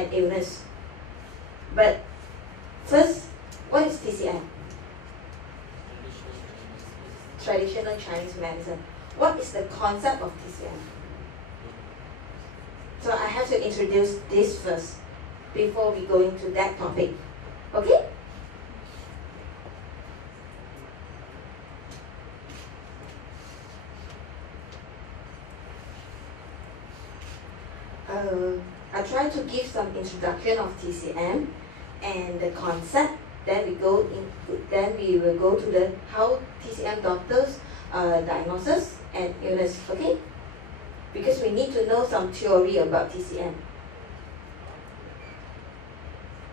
and illness. But first, what is TCM? Traditional Chinese medicine. What is the concept of TCM? So I have to introduce this first before we go into that topic. Okay? I try to give some introduction of TCM and the concept. Then we will go to the how TCM doctors diagnosis and illness. Okay? Because we need to know some theory about TCM.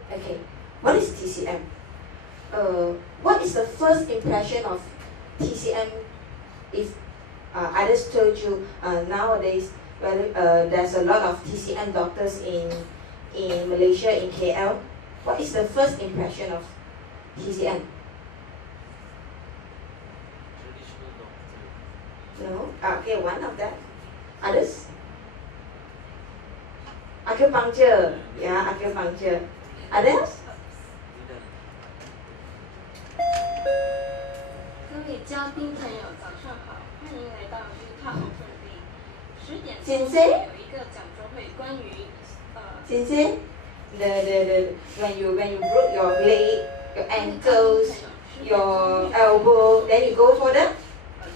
Okay, what is TCM? What is the first impression of TCM? If others told you nowadays, there's a lot of TCM doctors in Malaysia, in KL. What is the first impression of TCM? Traditional doctor. No? Okay, one of that. Others? Acupuncture. Yeah, acupuncture. Others? 各位嘉宾朋友，早上好，欢迎来到UTAR10点钟有一个讲座会，关于Sensei, when you broke your leg, your ankles, your elbow, then you go for the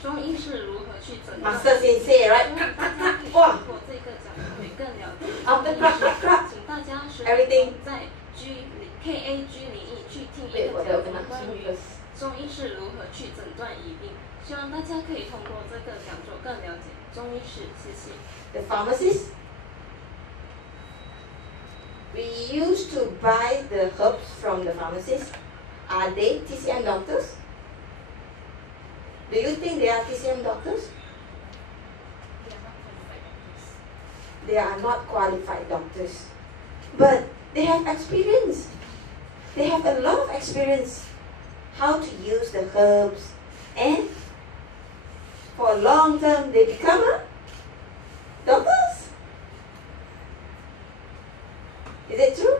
中医是如何去诊断。 master sensei, right? 希望大家可以通过这个讲座会更了解 After 中医 clap, 请大家10 everything. 点在 KAG01去听一个讲座关于中医是如何去诊断疾病。希望大家可以通过这个讲座更了解中医师，谢谢。 The pharmacist. We used to buy the herbs from the pharmacist. Are they TCM doctors? Do you think they are TCM doctors? They are not qualified doctors. But they have experience. They have a lot of experience how to use the herbs, and for a long term they become doctors. Is it true?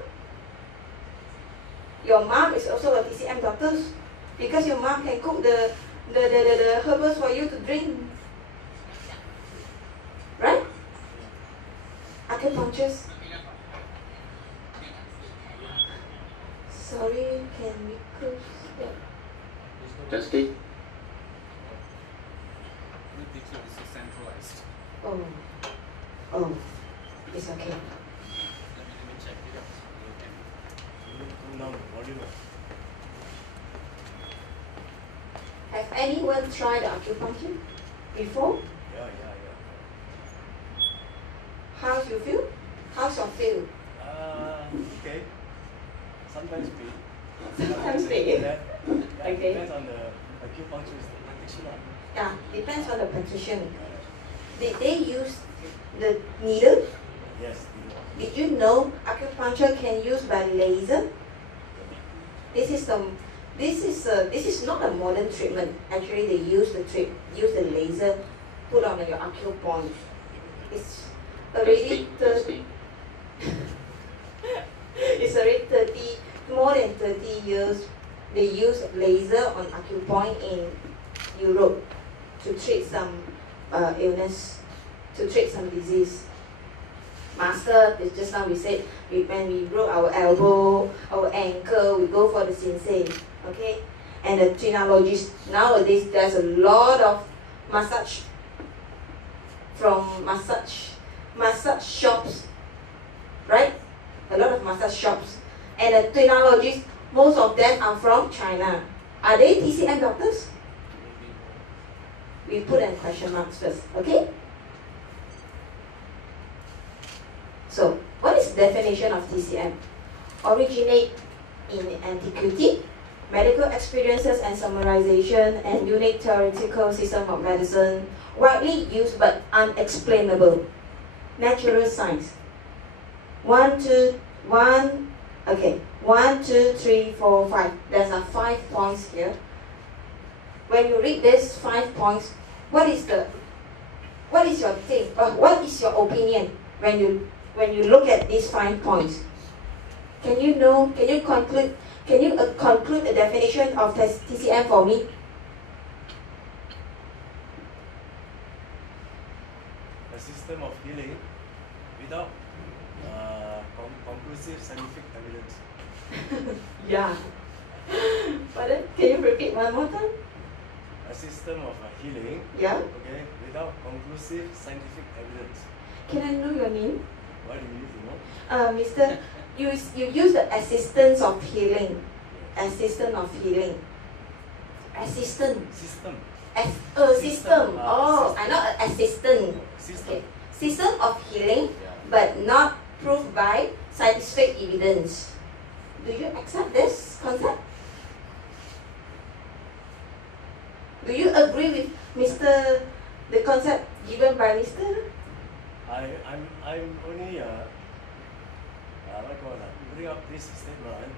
Your mom is also a TCM doctor because your mom can cook the herbs for you to drink. Right? Acupuncturist. Sorry, can we close that? Testing. Everything is so centralized. Oh, it's okay. Let me check it out. No, what do you know? Have anyone tried acupuncture before? Yeah. How you feel? How's your feel? Okay. Sometimes pain. Sometimes pain. Yeah, Okay. depends on the acupuncturist practitioner. Yeah, depends on the practitioner. Did they use the needle? Yes. Did you know acupuncture can use by laser? This is not a modern treatment. Actually, they use the laser put on your acupoint. It's already it's already more than 30 years. They use laser on acupoint in Europe to treat some illness, to treat some disease. Master, just now we said, when we broke our elbow, our ankle, we go for the sensei, okay? And the trinologist, nowadays there's a lot of massage shops, right? A lot of massage shops. And the trinologists, most of them are from China. Are they TCM doctors? We put in question marks first, okay? So, what is the definition of TCM? Originate in antiquity, medical experiences and summarization, and unique theoretical system of medicine, widely used but unexplainable. Natural science. 1, 2, 3, 4, 5. There's 5 points here. When you read these 5 points, what is your thing? What is your opinion when you look at these 5 points? Can you conclude the definition of TCM for me? A system of healing without conclusive scientific evidence. Yeah. Pardon? Can you repeat one more time? A system of healing, Yeah. okay, without conclusive scientific evidence. Can I know your name? What do you know? Mr. You use the assistance of healing. Assistant of healing. Assistant. System. System. Oh, System. I know assistant. System. Okay. System of healing, Yeah. but not proved by scientific evidence. Do you accept this concept? Do you agree with the concept given by Mr.? I'm only bring up this statement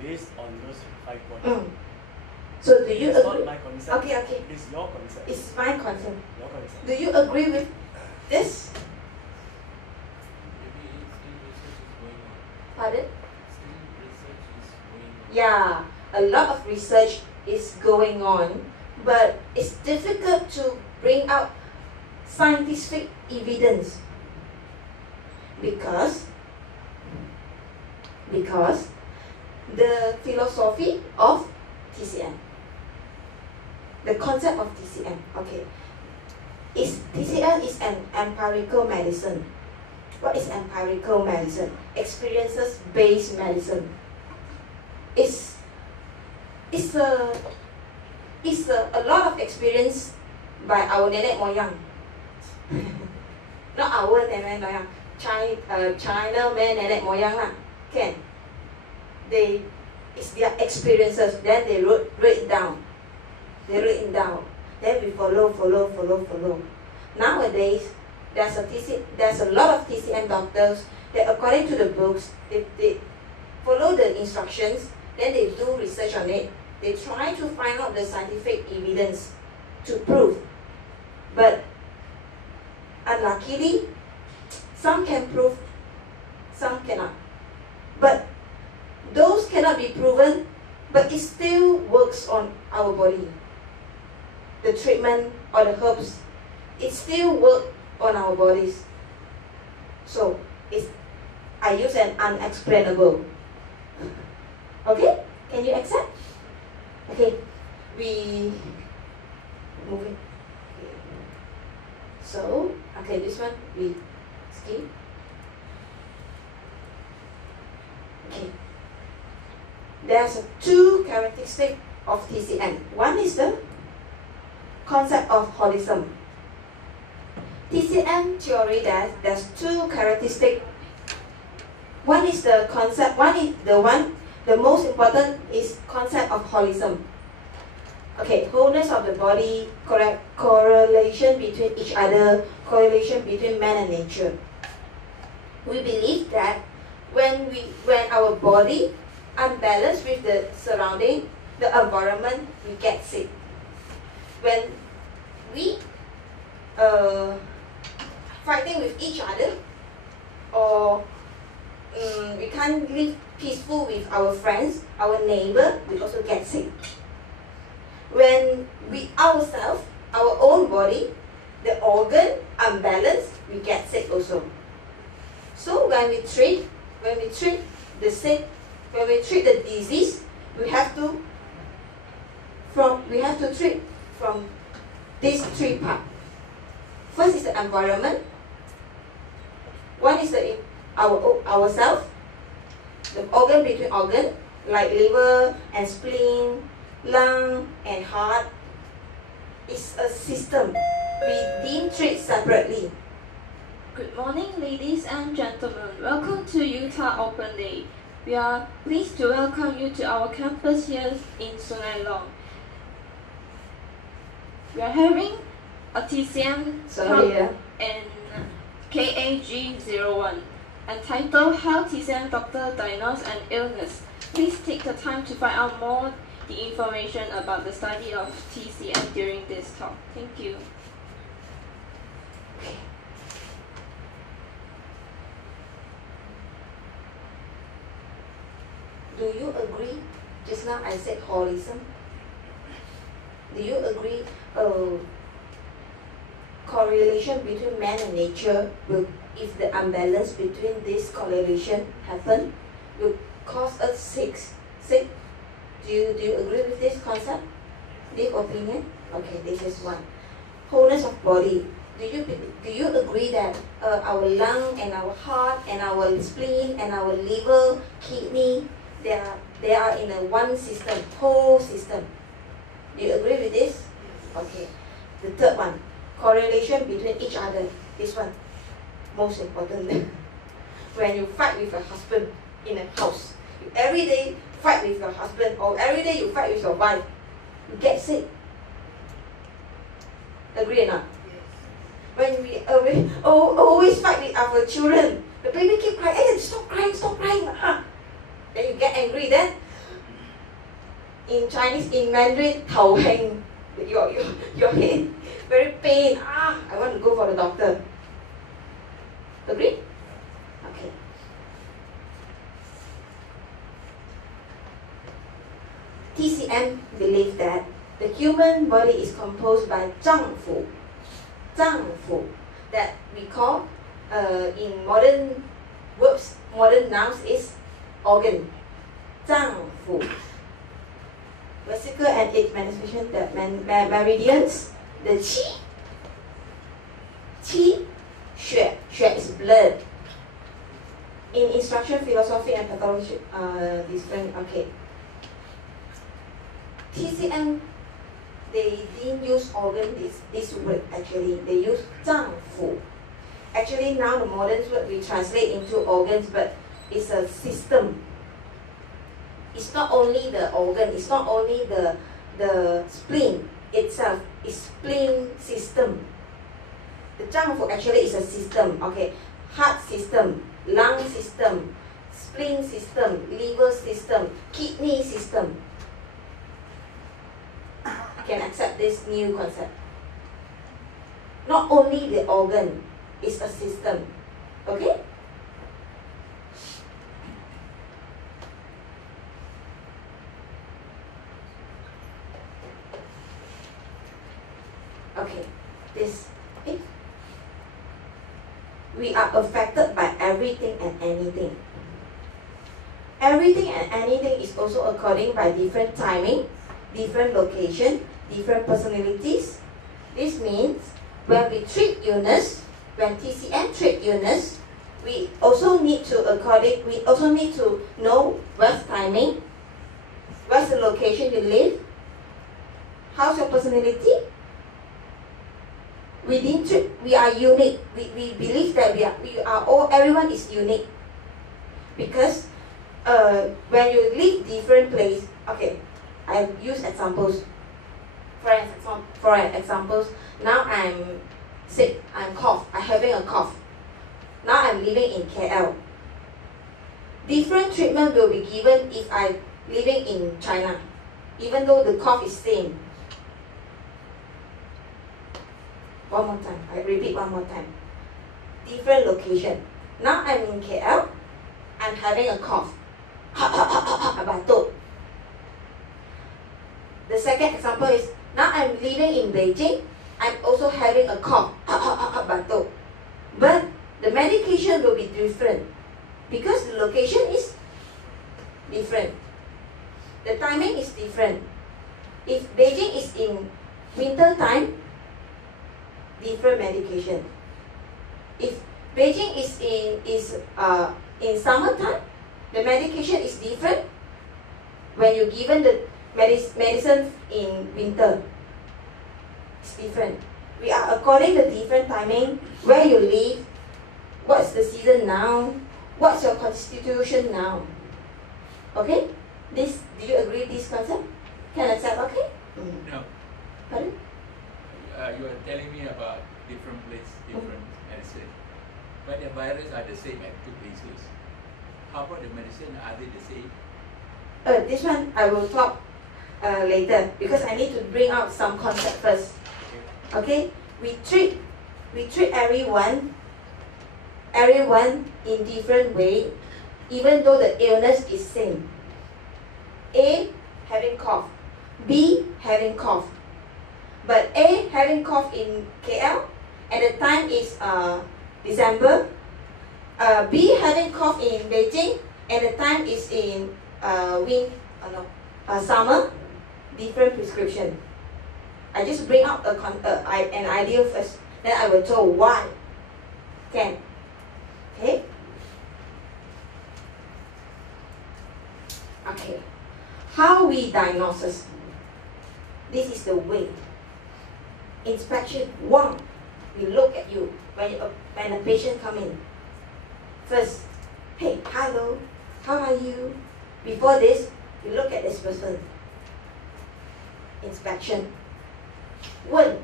based on those 5 points. So do you It's not agree? my concept. Okay. It's your concept. It's my concept. Your concept. Do you agree with this? Maybe still research is going on. Pardon? Still research is going on. Yeah, a lot of research is going on, but it's difficult to bring out scientific evidence because the philosophy of TCM, the concept of TCM, okay, TCM is an empirical medicine. What is empirical medicine? Experiences-based medicine. It's a lot of experience by our nenek moyang. Not our nenek moyang, China man nenek moyang lah. Can. It's their experiences. Then they wrote it down. Then we follow. Nowadays, there's a lot of TCM doctors that, according to the books, they follow the instructions. Then they do research on it. They try to find out the scientific evidence to prove. But unluckily, some can prove, some cannot. But those cannot be proven, but it still works on our body. The treatment or the herbs, it still works on our bodies. So I use an unexplainable. Okay? Can you accept? Okay, we move it. So, okay, this one we skip. Okay. There's two characteristics of TCM. One is the concept of holism. TCM theory there's two characteristics. One is the concept, the most important is concept of holism. Okay, wholeness of the body, correlation between each other, correlation between man and nature. We believe that when our body unbalanced with the surrounding, the environment, we get sick. When we fighting with each other, or we can't live peaceful with our friends, our neighbor, we also get sick. When we ourselves, our own body, the organ unbalanced, we get sick also. So when we treat the sick, when we treat the disease, we have to treat from these three parts. First is the environment. One is ourselves, the organ between organ, like liver and spleen, lung and heart. It's a system. We didn't treat separately. Good morning, ladies and gentlemen. Welcome to UTAR Open Day. We are pleased to welcome you to our campus here in Sungai Long. We are having a TCM talk in KAG01 entitled How TCM Doctor Diagnose an Illness. Please take the time to find out more the information about the study of TCM during this talk. Thank you. do you agree? Just now I said holism. Do you agree? Correlation between man and nature will, if the imbalance between this correlation happen, will cause us sick. Do you agree with this concept? This opinion? Okay, this is one. Wholeness of body. Do you agree that our lung and our heart and our spleen and our liver, kidney, they are in a one system, whole system? Do you agree with this? Okay. The third one, correlation between each other. This one, most important. When you fight with your husband in a house, you every day fight with your husband, or every day you fight with your wife, you get sick. Agree or not? When we always fight with our children, the baby keep crying, hey, stop crying. Then you get angry. Then in Chinese, in Mandarin, 头痕, your head very pain. I want to go for the doctor. Agree? Okay. TCM believe that the human body is composed by 脏腑, that we call in modern verbs, modern nouns is organ. 脏腑. Vesicle and its manifestation, the meridians, the qi, xue is blood. In instruction, philosophy and pathology, different. Okay. TCM, they didn't use organ, this word actually. They use 脏腑. Actually, now the modern word we translate into organs, but it's a system. It's not only the organ, it's not only the spleen itself, it's spleen system. The 脏腑 actually is a system, okay. Heart system, lung system, spleen system, liver system, kidney system. Can accept this new concept. Not only the organ, it's a system. Okay? Okay. We are affected by everything and anything. Everything and anything is also according by different timing, different location, different personalities. This means when we treat illness, when TCM treat illness, we also need to know what's timing, what's the location you live, how's your personality. We are unique. We believe that everyone is unique. Because when you live different place, okay, I use examples. For examples, now I'm sick, I'm having a cough. Now I'm living in KL. Different treatment will be given if I'm living in China, even though the cough is same. One more time, I repeat one more time. Different location. Now I'm in KL, I'm having a cough. Batuk. The second example is, now I'm living in Beijing, I'm also having a cough, batuk. But the medication will be different because the location is different. The timing is different. If Beijing is in winter time, different medication. If Beijing is in summertime, the medication is different when you're given the medicine in winter. It's different. We are according to different timing, where you live, what's the season now, what's your constitution now. Okay? Do you agree with this concept? Can I accept, okay? No. Pardon? You are telling me about different place, different medicine. But the virus are the same at two places. How about the medicine? Are they the same? This one I will talk later because I need to bring out some concept first. Okay? We treat everyone in different way, even though the illness is same. A having cough, B having cough. But A having cough in KL, at the time is December. B having cough in Beijing, at the time is in summer. Different prescription. I just bring out an idea first, then I will tell why. Can. Okay? Okay. How we diagnose? This is the way. Inspection 1. We look at you when a patient come in. First, hey, hello, how are you? Before this, we look at this person. Inspection. 1.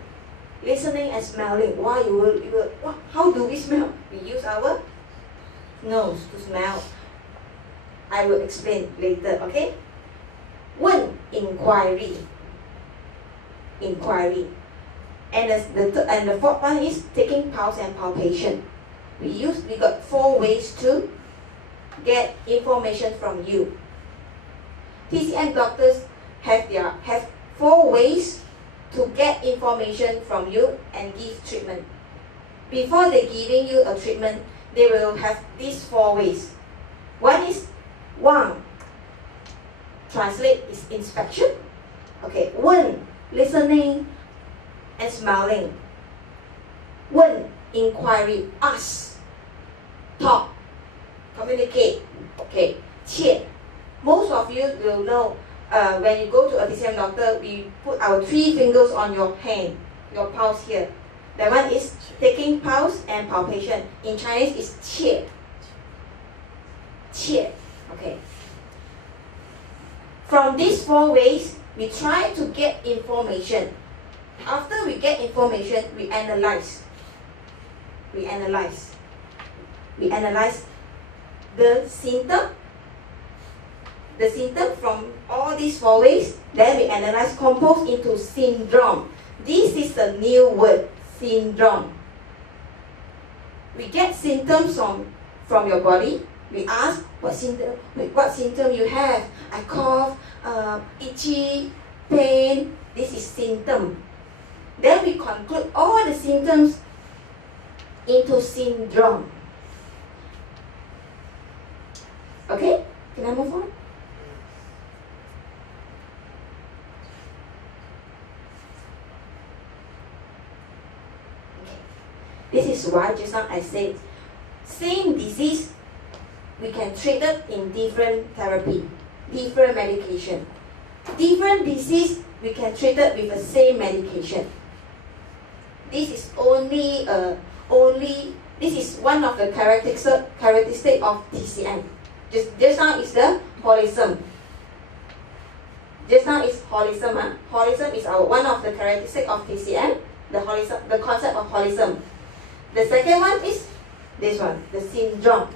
Listening and smelling. Why how do we smell? We use our nose to smell. I will explain later, okay? 1. Inquiry. And the fourth one is taking pulse and palpation. We got 4 ways to get information from you. TCM doctors have 4 ways to get information from you and give treatment. Before they giving you a treatment, they will have these 4 ways. One, translate is inspection. Okay, 1, listening and smelling. 1, inquiry, ask, talk, communicate. Okay, 切. Most of you will know when you go to a TCM doctor, we put our 3 fingers on your hand, your pulse here. That one is taking pulse and palpation. In Chinese, is 切. 切. Okay. From these 4 ways, we try to get information. After we get information, we analyze. We analyze the symptom from all these 4 ways. Then we analyze, compose into syndrome. This is the new word, syndrome. We get symptoms from your body. We ask what symptom you have. I cough, itchy, pain. This is symptom. Then we conclude all the symptoms into syndrome. Okay, can I move on? Okay. This is why just now I said, same disease, we can treat it in different therapy, different medication. Different disease, we can treat it with the same medication. This is this is one of the characteristic of TCM. Just now is the holism. Just now is holism. Holism is one of the characteristic of TCM. The concept of holism. The second one is this one, the syndrome.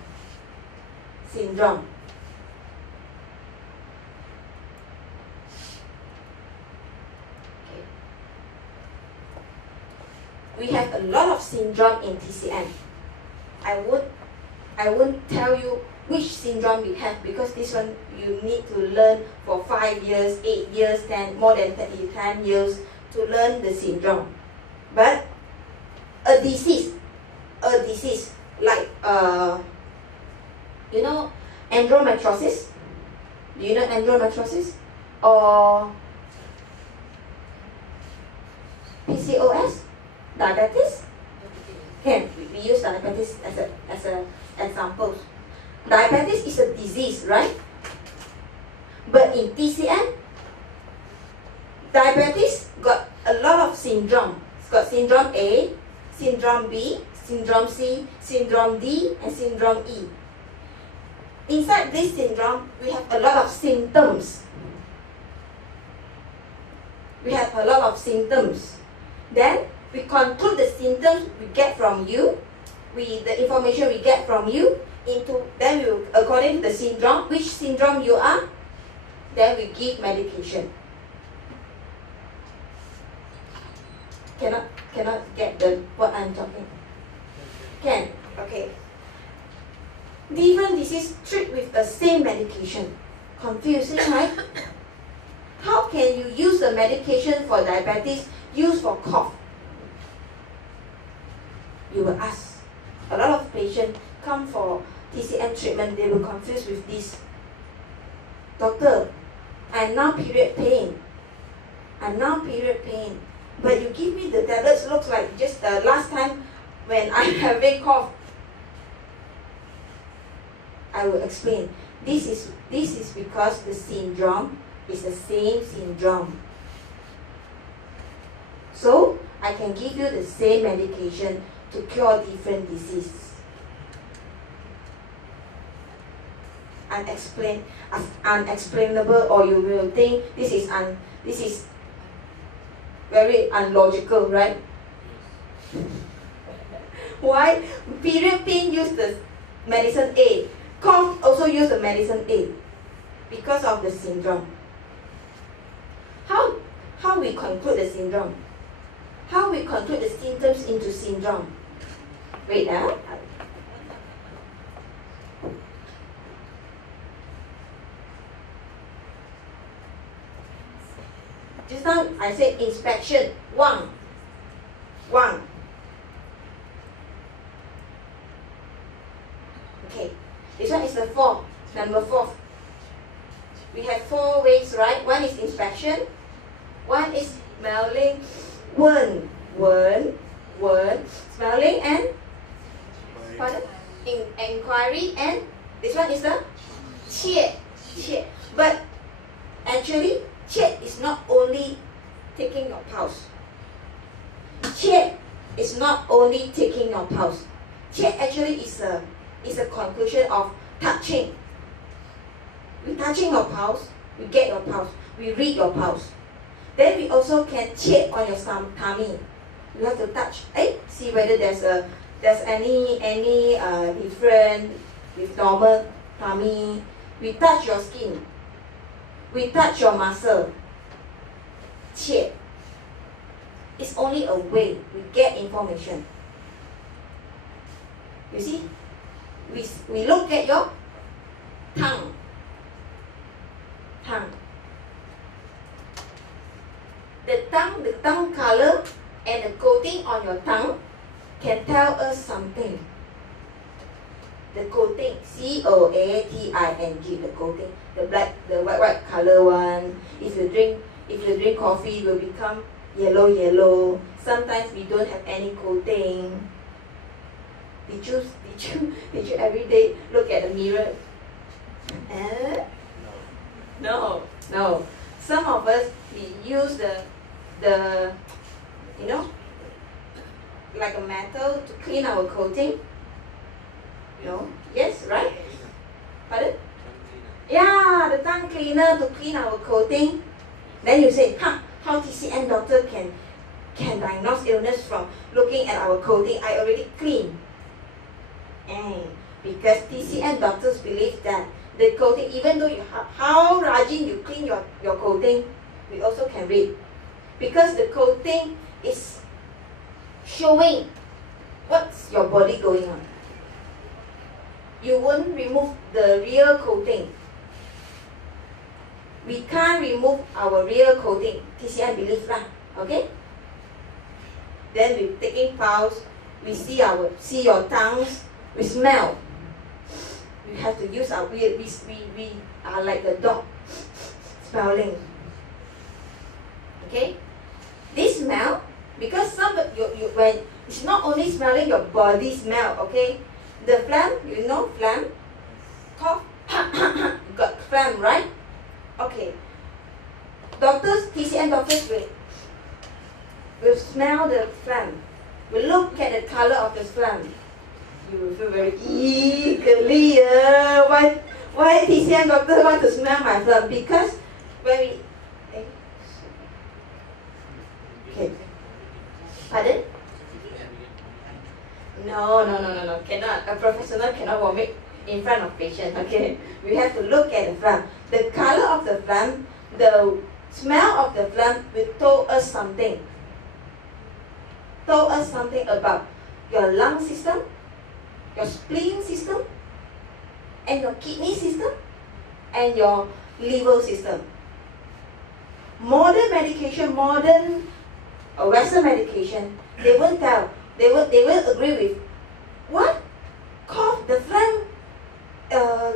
Syndrome. Okay. We have a lot of syndrome in TCM. I won't tell you which syndrome you have, because this one you need to learn for 5 years, 8 years, 10 years to learn the syndrome. But a disease like you know endometriosis. Do you know endometriosis? Or PCOS? Diabetes? Okay, we use diabetes as a example. Diabetes is a disease, right? But in TCM, diabetes got a lot of syndrome. It's got syndrome A, syndrome B, syndrome C, syndrome D, and syndrome E. Inside this syndrome, we have a lot of symptoms. Then we conclude the symptoms we get from you, the information we get from you, then we will, according to the syndrome, which syndrome you are, then we give medication. Cannot get what I'm talking. Can. Okay. Different disease treat with the same medication. Confusing, right? How can you use the medication for diabetes used for cough? You will ask. A lot of patients come for TCM treatment, they will confuse with this. Doctor, I'm now period pain. But you give me the tablets, looks like just the last time when I'm having cough. I will explain. This is because the syndrome is the same syndrome. So I can give you the same medication to cure different disease. Unexplainable, or you will think this is very unlogical, right? Why? Period pain use the medicine A. Cough also use the medicine A. Because of the syndrome. How we conclude the syndrome? How we conclude the symptoms into syndrome? Wait, Just now I said inspection. One. Okay. This one is the four. Number 4. We have 4 ways, right? One is inspection. One is smelling. One. Smelling and pardon? Inquiry, and this one is the check. But actually, check is not only taking your pulse. Check is not only taking your pulse. Check actually is a conclusion of touching. We touching your pulse, we get your pulse, we read your pulse. Then we also can check on your tummy. You have to touch, see whether there's any different with normal tummy. We touch your skin. We touch your muscle. Check. It's only a way we get information. You see? We look at your tongue. The tongue color and the coating on your tongue can tell us something. The coating, C-O-A-T-I-N-G, the coating, the white color one. If you drink coffee, it will become yellow. Sometimes we don't have any coating. Did you every day look at the mirror? No. Some of us, we use the like a metal to clean our coating. No? Yes, right? Pardon? Yeah, the tongue cleaner to clean our coating. Then you say, how TCM doctor can diagnose illness from looking at our coating? I already clean. Because TCM doctors believe that the coating, even though how rajin you clean your coating, we also can read. Because the coating is showing what's your body going on. You won't remove the real coating. We can't remove our real coating. TCM believes lah, okay? Then we taking pulse, we see your tongues, we smell. We have to use our we are like the dog smelling. Okay? This smell, because when it's not only smelling your body smell, okay? The phlegm, you know phlegm? Cough, got phlegm, right? Okay. TCM doctors will smell the phlegm. Will look at the color of the phlegm. You will feel very eagerly. Why TCM doctor want to smell my phlegm? Because when we okay. Pardon? No. Cannot. A professional cannot vomit in front of patient. Okay. We have to look at the phlegm. The color of the phlegm, the smell of the phlegm will tell us something. Tell us something about your lung system, your spleen system, and your kidney system, and your liver system. Modern medication, modern Western medication, they won't tell. They will agree with what? Cough, the phlegm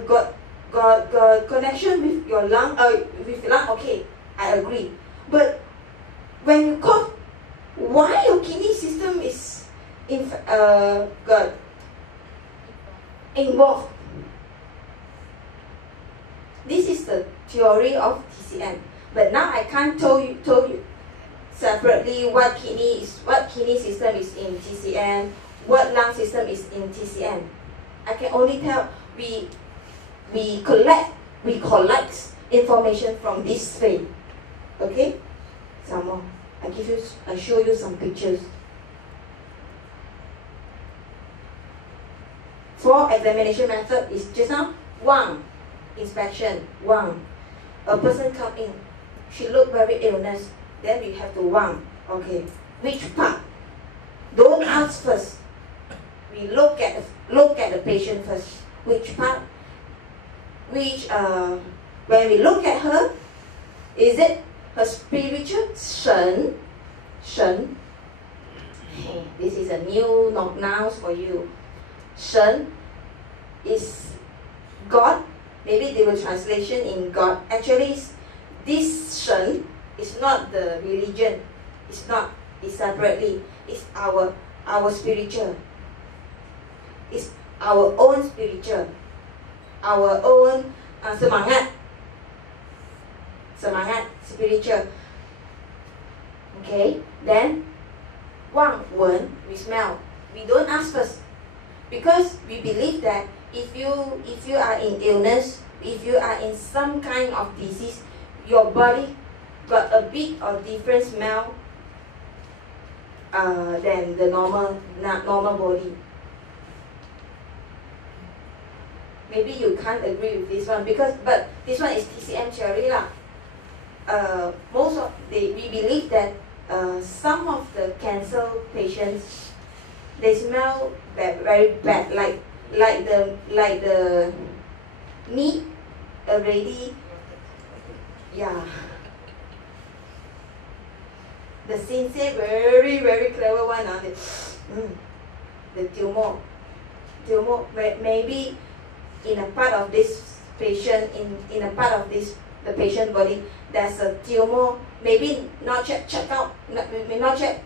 got connection with your lung, okay, I agree. But when you cough, why your kidney system is got involved? This is the theory of TCM. But now I can't tell you separately what kidney system is in TCM, what lung system is in TCM. I can only tell we collect information from this vein. Okay? Some more. I show you some pictures. For examination method is just now one inspection, one. A person come in, she look very illness, then we have to one. Okay, which part? Don't ask first. We look at the patient first. Which part? When we look at her, is it her spiritual Shen? This is a new noun for you. Shen is God. Maybe they will translation in God. Actually, this Shen is not the religion. It's not. It's separately. It's our spiritual. It's our own spiritual. Our own semangat, spiritual. Okay, then Wang Wen, we smell. We don't ask first, because we believe that if you are in illness, if you are in some kind of disease, your body got a bit of different smell than the normal body. Maybe you can't agree with this one but this one is TCM theory lah. We believe that some of the cancer patients, they smell very bad, like the meat already, yeah. The sincere, very very clever one, the tumor, maybe in a part of this patient, in a part of the patient body, there's a tumor, maybe not check out, may not check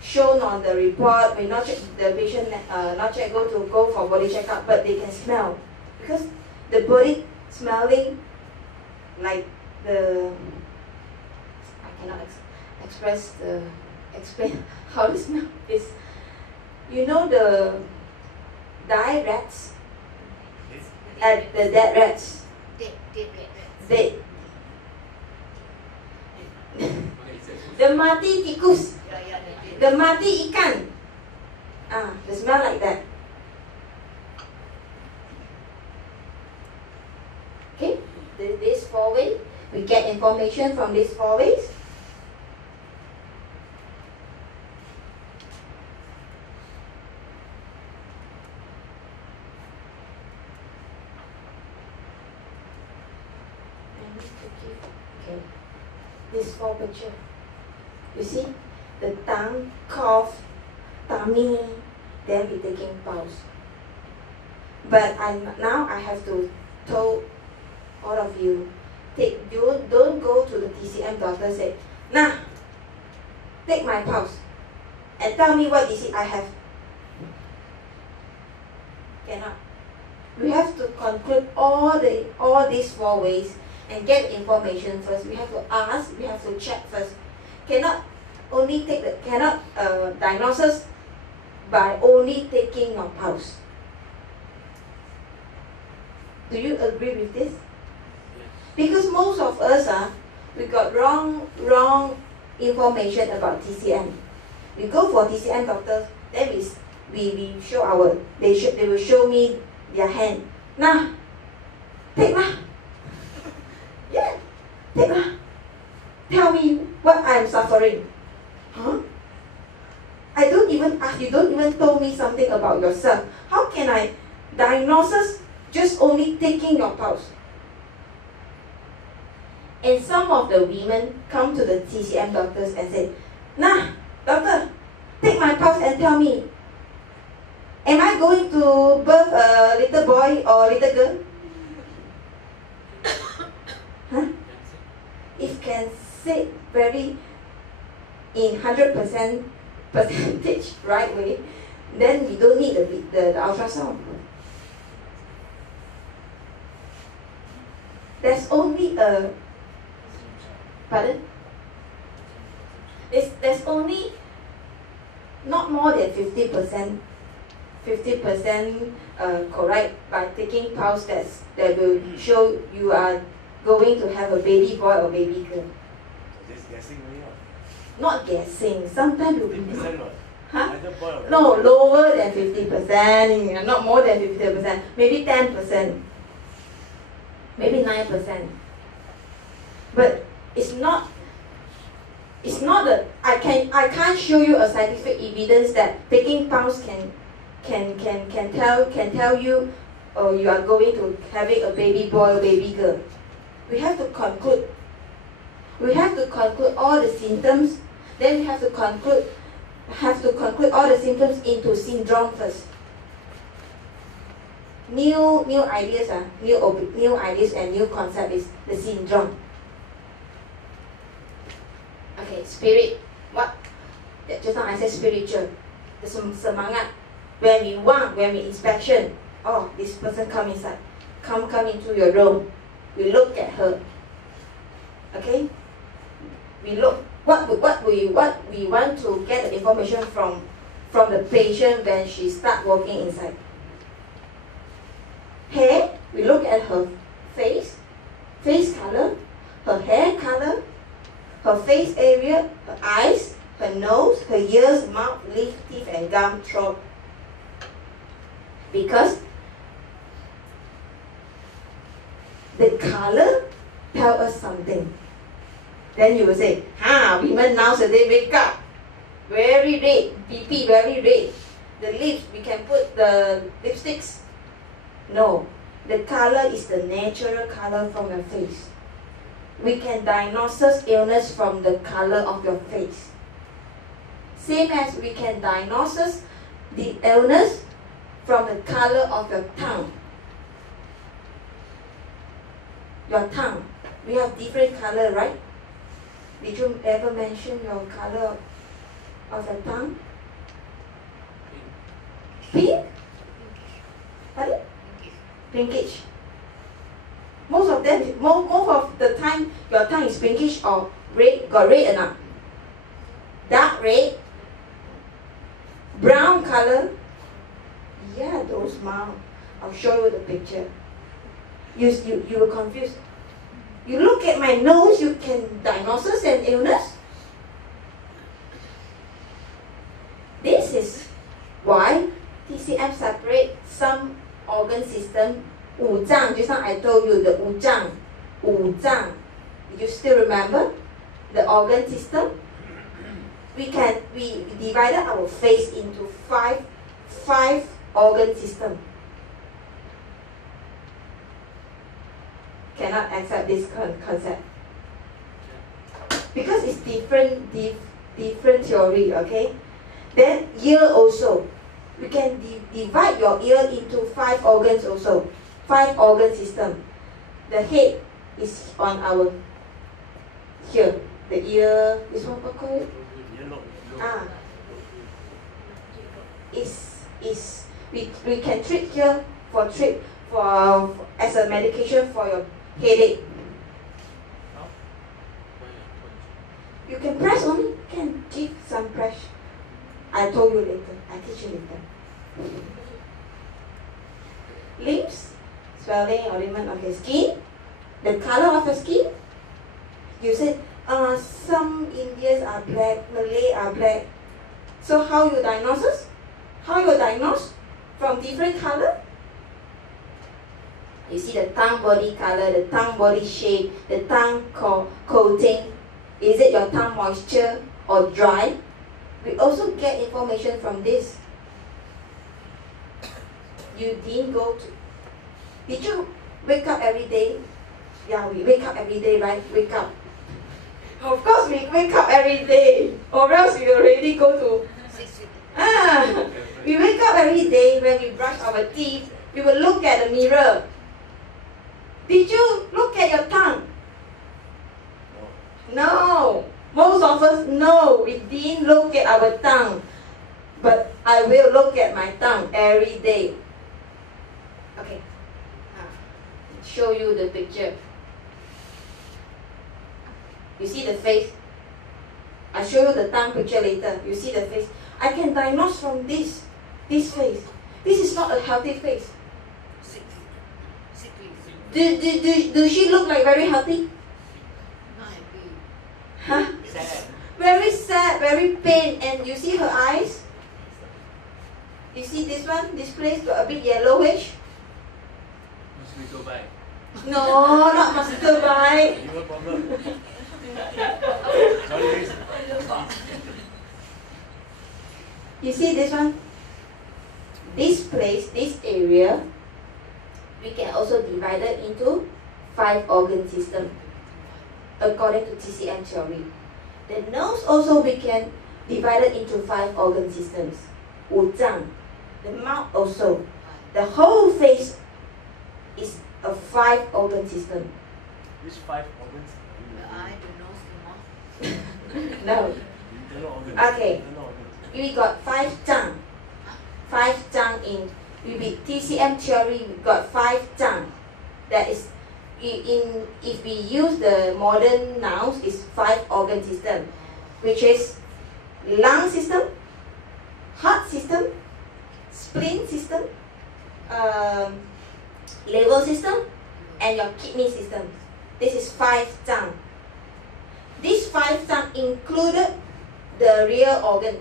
shown on the report, may not check the patient, not check go for body checkup, but they can smell, because the body smelling like the, I cannot explain how the smell is. You know the die rats, at the dead rats. Dead. The mati tikus. The mati ikan. The smell like that. Okay, this 4 ways. We get information from these 4 ways. Okay, this 4 picture. You see, the tongue, cough, tummy, then we taking pulse. But now I have to tell all of you, don't go to the TCM doctor say, nah, take my pulse and tell me what disease I have. Cannot. We have to conclude all these 4 ways and get information first. We have to ask, we have to check first. Cannot diagnosis by only taking your pulse. Do you agree with this? Because most of us we got wrong information about TCM. We go for TCM doctors, then we show they will show me their hand. Nah, take lah. Yeah, take lah. Tell me what I'm suffering. Huh? I don't even ask, you don't even tell me something about yourself. How can I diagnosis just only taking your pulse? And some of the women come to the TCM doctors and say, "Nah, doctor, take my pulse and tell me, am I going to birth a little boy or little girl?" Huh? If can say very in 100% percentage right way, then we don't need the ultrasound. There's only a, pardon? There's only not more than 50% correct by taking pulse tests that will show you are going to have a baby boy or baby girl. Just guessing only, or Not guessing. Sometimes you will 50% or Huh? either boy or No, girl. lower than 50%, not more than 50%, maybe 10%, maybe 9%. But it's not I can't show you a scientific evidence that taking pulse can tell you you are going to having a baby boy or baby girl. We have to conclude all the symptoms, then we have to conclude all the symptoms into syndrome first. New ideas new ideas and new concept is the syndrome. Okay, spirit. What? Just now I said spiritual. The semangat. When we inspection, oh, this person come inside, come into your room. We look at her. Okay. We look what we want to get the information from the patient when she start walking inside. Hair, we look at her face color, her hair color, her face area, her eyes, her nose, her ears, mouth, lips, teeth, and gum, throat. Because the color tell us something. Then you will say, women nowadays wake up very red, PP very red. The lips, we can put the lipsticks. No, the color is the natural color from your face. We can diagnose illness from the color of your face. Same as we can diagnose the illness from the color of your tongue. Your tongue. We have different color, right? Did you ever mention your color of your tongue? Pink? Pardon? Pinkish. Most of the time, your tongue is pinkish or red. Got red or not? Dark red, brown color. Yeah, those mouth. I'll show you the picture. You were confused. You look at my nose, you can diagnose an illness. This is why TCM separate some organ system. 五脏, just now I told you the 五脏. Do you still remember the organ system? We divided our face into five organ system. Cannot accept this concept because it's different theory. Okay. Then ear also, we can divide your ear into 5 organs also. 5 organ system. The head is on our here. The ear, this one what call it? Is we can treat here for as a medication for your headache. You can press only, can give some pressure. I told you later. I teach you later. Lips, swelling or even of your skin, the color of your skin. You said some Indians are black, Malay are black. So how you diagnose? How you diagnose? From different color? You see the tongue body color, the tongue body shape, the tongue coating. Is it your tongue moisture or dry? We also get information from this. You didn't go to... Did you wake up every day? Yeah, we wake up every day, right? Wake up. Of course we wake up every day, or else we already go to... we wake up every day. When we brush our teeth, we will look at the mirror. Did you look at your tongue? No. Most of us, no, we didn't look at our tongue. But I will look at my tongue every day. Okay. Show you the picture. You see the face? I'll show you the tongue picture later. You see the face? I can diagnose from this face. This is not a healthy face. Do she look like very healthy? Huh? Sad. Very sad, very pain, and you see her eyes? You see this one? This place got a bit yellowish? Mosquito bite. No, not mosquito bite. Liver problem. Sorry, miss. You see this one? This place, this area, we can also divide it into 5 organ systems according to TCM theory. The nose also we can divide it into 5 organ systems. 五脏. The mouth also. The whole face is a 5 organ system. Which 5 organs? No. Internal organs. Okay. Internal organs. We got 5 zang. 5 zang in TCM theory. We got 5 zang. That is, if we use the modern nouns, is 5 organ system, which is lung system, heart system, spleen system, liver system, and your kidney system. This is 5 zang. These 5 zang included the real organ.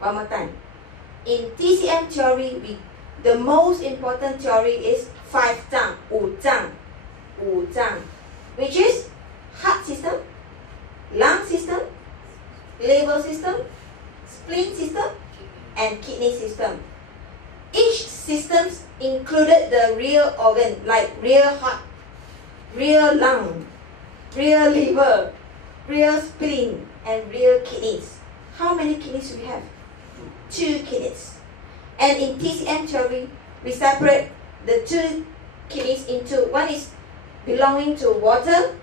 One more time. In TCM theory, the most important theory is 5 zang, 五脏, which is heart system, lung system, liver system, spleen system, and kidney system. Each system included the real organ, like real heart, real lung, real liver, real spleen, and real kidneys. How many kidneys do we have? 2 kidneys. And in TCM theory, we separate the 2 kidneys into, one is belonging to water,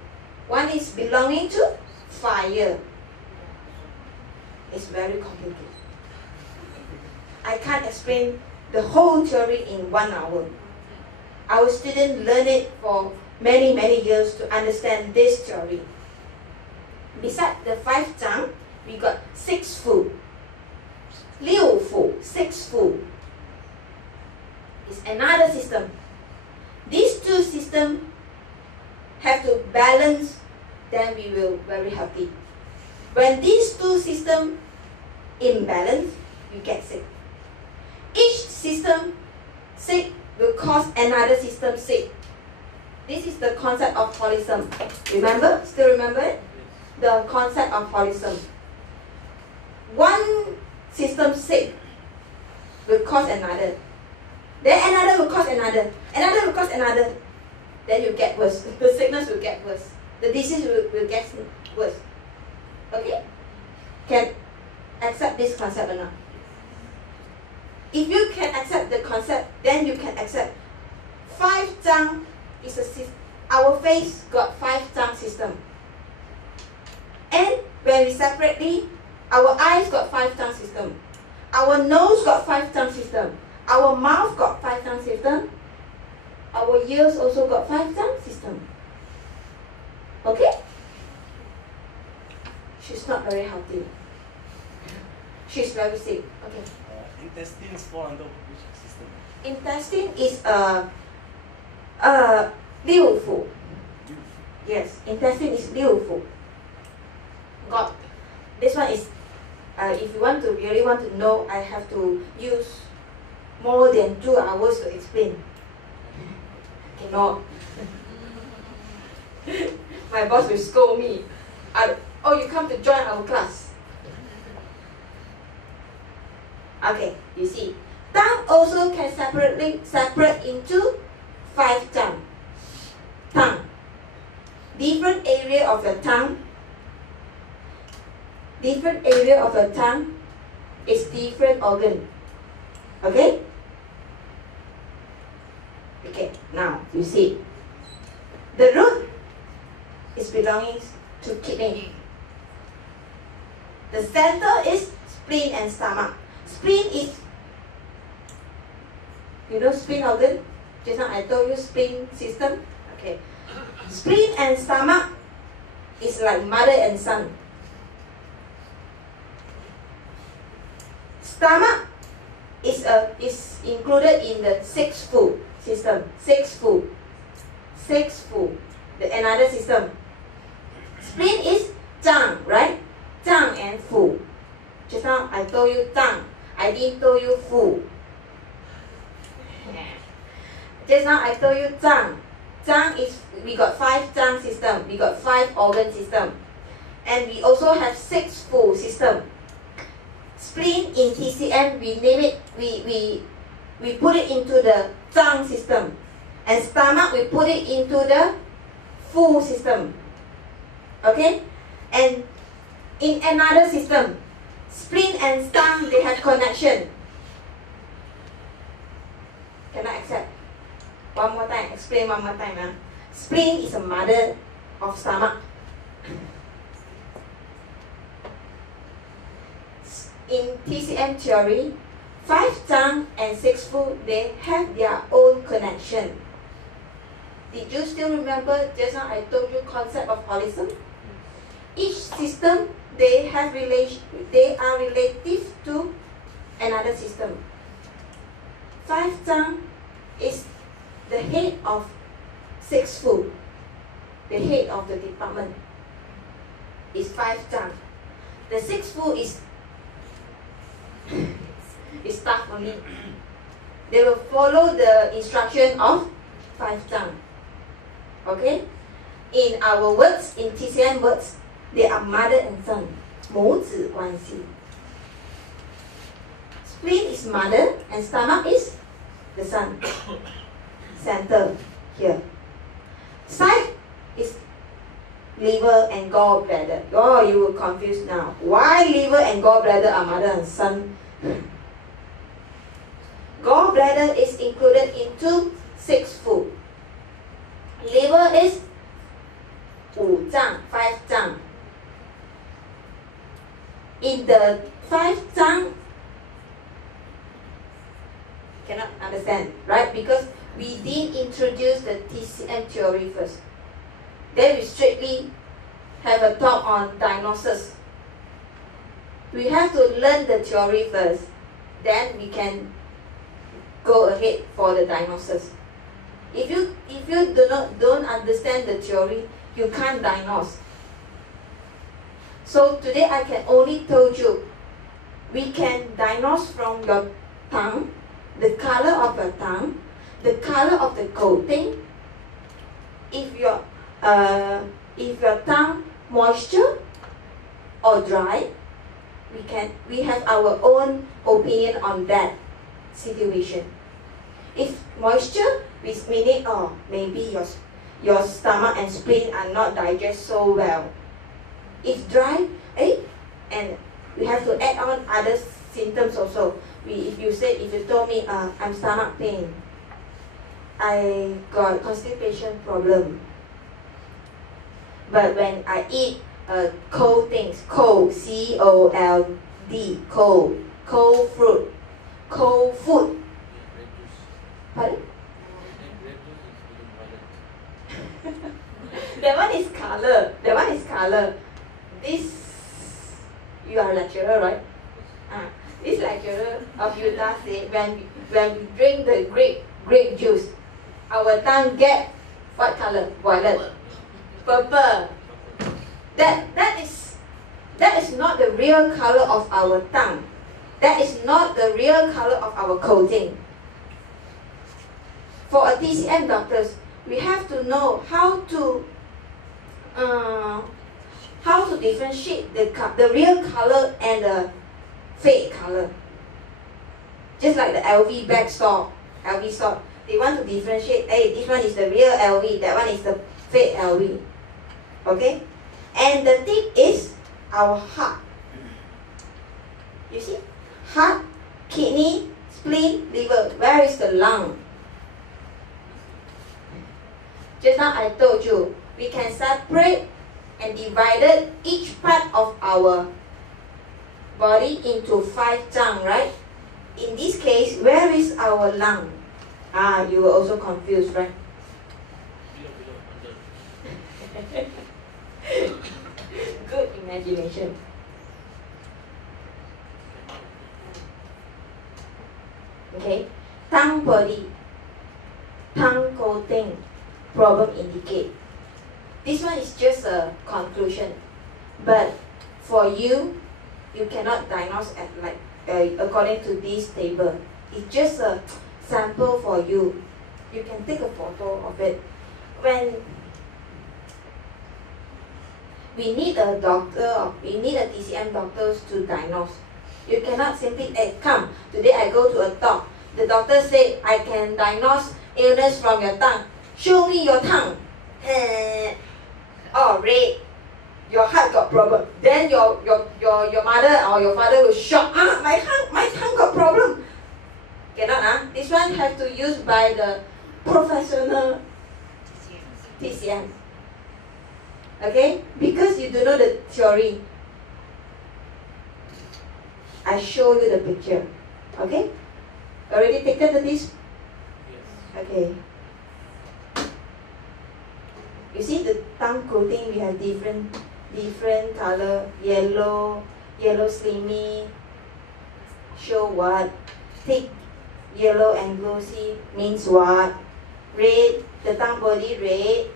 one is belonging to fire. It's very complicated. I can't explain the whole theory in 1 hour. Our students learn it for many, many years to understand this theory. Besides the 5 zang, we got 6 fu. 六腑, 6 fu. It's another system. These 2 systems have to balance, then we will very healthy. When these 2 systems imbalance, you get sick. Each system sick will cause another system sick. This is the concept of holism. Remember? Still remember it? The concept of holism. One system sick will cause another. Then another will cause another. Another will cause another. Then you get worse. The sickness will get worse. The disease will get worse. Okay? Can accept this concept or not? If you can accept the concept, then you can accept 5 zang is a system. Our face got 5 zang system. And when we separately, our eyes got 5 zang system. Our nose got 5 zang system. Our mouth got 5 zang system. Our ears also got 5 zang system. Okay? She's not very healthy. She's very sick. Okay. Intestines fall under which system? Intestine is liu fu. Yes, intestine is liu fu. Got this one is if you want to really want to know, I have to use more than 2 hours to explain. Cannot. My boss will scold me. Oh, you come to join our class. Okay, you see. Tongue also can separate into 5 zang. tongue. Different area of the tongue. Different area of the tongue is different organ. Okay? Okay, now you see. The root is belonging to kidney. The center is spleen and stomach. Spleen is, you know spleen organ? Just now I told you spleen system. Okay. Spleen and stomach is like mother and son. Stomach is included in the sixth food system. Sixth food. Another system. Spleen is tongue, right? Tongue and fu. Just now I told you tongue. I didn't tell you fu. Just now I told you tongue. Tongue is, we got 5 tongue system. We got 5 organ system. And we also have 6 fu system. Spleen in TCM, we name it, we put it into the tongue system. And stomach, we put it into the fu system. Okay? And in another system, spleen and stomach, they have connection. Can I accept? One more time, explain one more time. Huh? Spleen is a mother of stomach. In TCM theory, 5 tongue and 6 foot, they have their own connection. Did you still remember just now I told you concept of holism? Each system, they are relative to another system. 5 tongue is the head of 6 foot. The head of the department is 5 tongue. The 6 foot is staff only. They will follow the instruction of 5 tongue. Okay? In our words, in TCM words, they are mother and son. 母子关系. Spleen is mother and stomach is the son. Center here. Side is liver and gallbladder. Oh, you were confused now. Why liver and gallbladder are mother and son? Gallbladder is included into 6 food. Liver is 5 脏, 5 脏. In the 5 脏, cannot understand, right? Because we didn't introduce the TCM theory first. Then we strictly have a talk on diagnosis. We have to learn the theory first. Then we can go ahead for the diagnosis. If you don't understand the theory, you can't diagnose. So today I can only tell you, we can diagnose from your tongue, the color of your tongue, the color of the coating. If your tongue moisture or dry, we have our own opinion on that situation. If moisture, meaning maybe your stomach and spleen are not digest so well. If dry, and we have to add on other symptoms also. If you told me I'm stomach pain, I got constipation problem. But when I eat cold things, cold, C-O-L-D, cold fruit, cold food. Pardon? That one is color. That one is color. This, you are a lecturer, right? This lecturer of UTAR said when we drink the grape juice, our tongue get what color? Violet, purple. That is not the real color of our tongue. That is not the real color of our coating. For a TCM doctors, we have to know how to differentiate the real color and the fake color. Just like the LV bag store, They want to differentiate, hey, this one is the real LV, that one is the fake LV. Okay? And the tip is our heart. You see? Heart, kidney, spleen, liver. Where is the lung? Just now I told you, we can separate and divide each part of our body into 5 zang, right? In this case, where is our lung? You were also confused, right? Good imagination. Okay, tongue body, tongue coating, problem indicate. This one is just a conclusion, but for you, you cannot diagnose at according to this table. It's just a sample for you. You can take a photo of it. When we need a doctor or we need a TCM doctors to diagnose. You cannot simply, hey, come, today I go to a doc. The doctor say, I can diagnose illness from your tongue. Show me your tongue. Oh, red. Your heart got problem. Then your mother or your father will shock. My tongue got problem. Cannot, This one have to use by the professional TCM. Okay? Because you do know the theory. I show you the picture. Okay? Already taken the this? Yes. Okay. You see the tongue coating, we have different color. Yellow slimy. Show what? Thick yellow and glossy means what? Red, the tongue body red.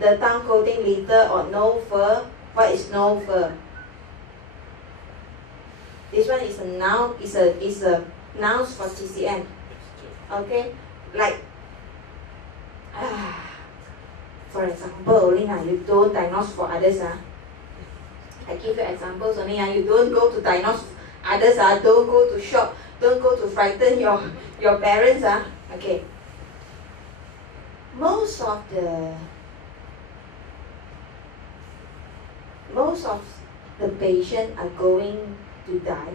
The tongue coating little or no fur. What is no fur? This one is a noun. Is a noun for TCM. Okay, like for example, only you don't diagnose for others. I give you examples only. You don't go to diagnose others. Don't go to shop. Don't go to frighten your parents. Okay. Most of the patient are going to die.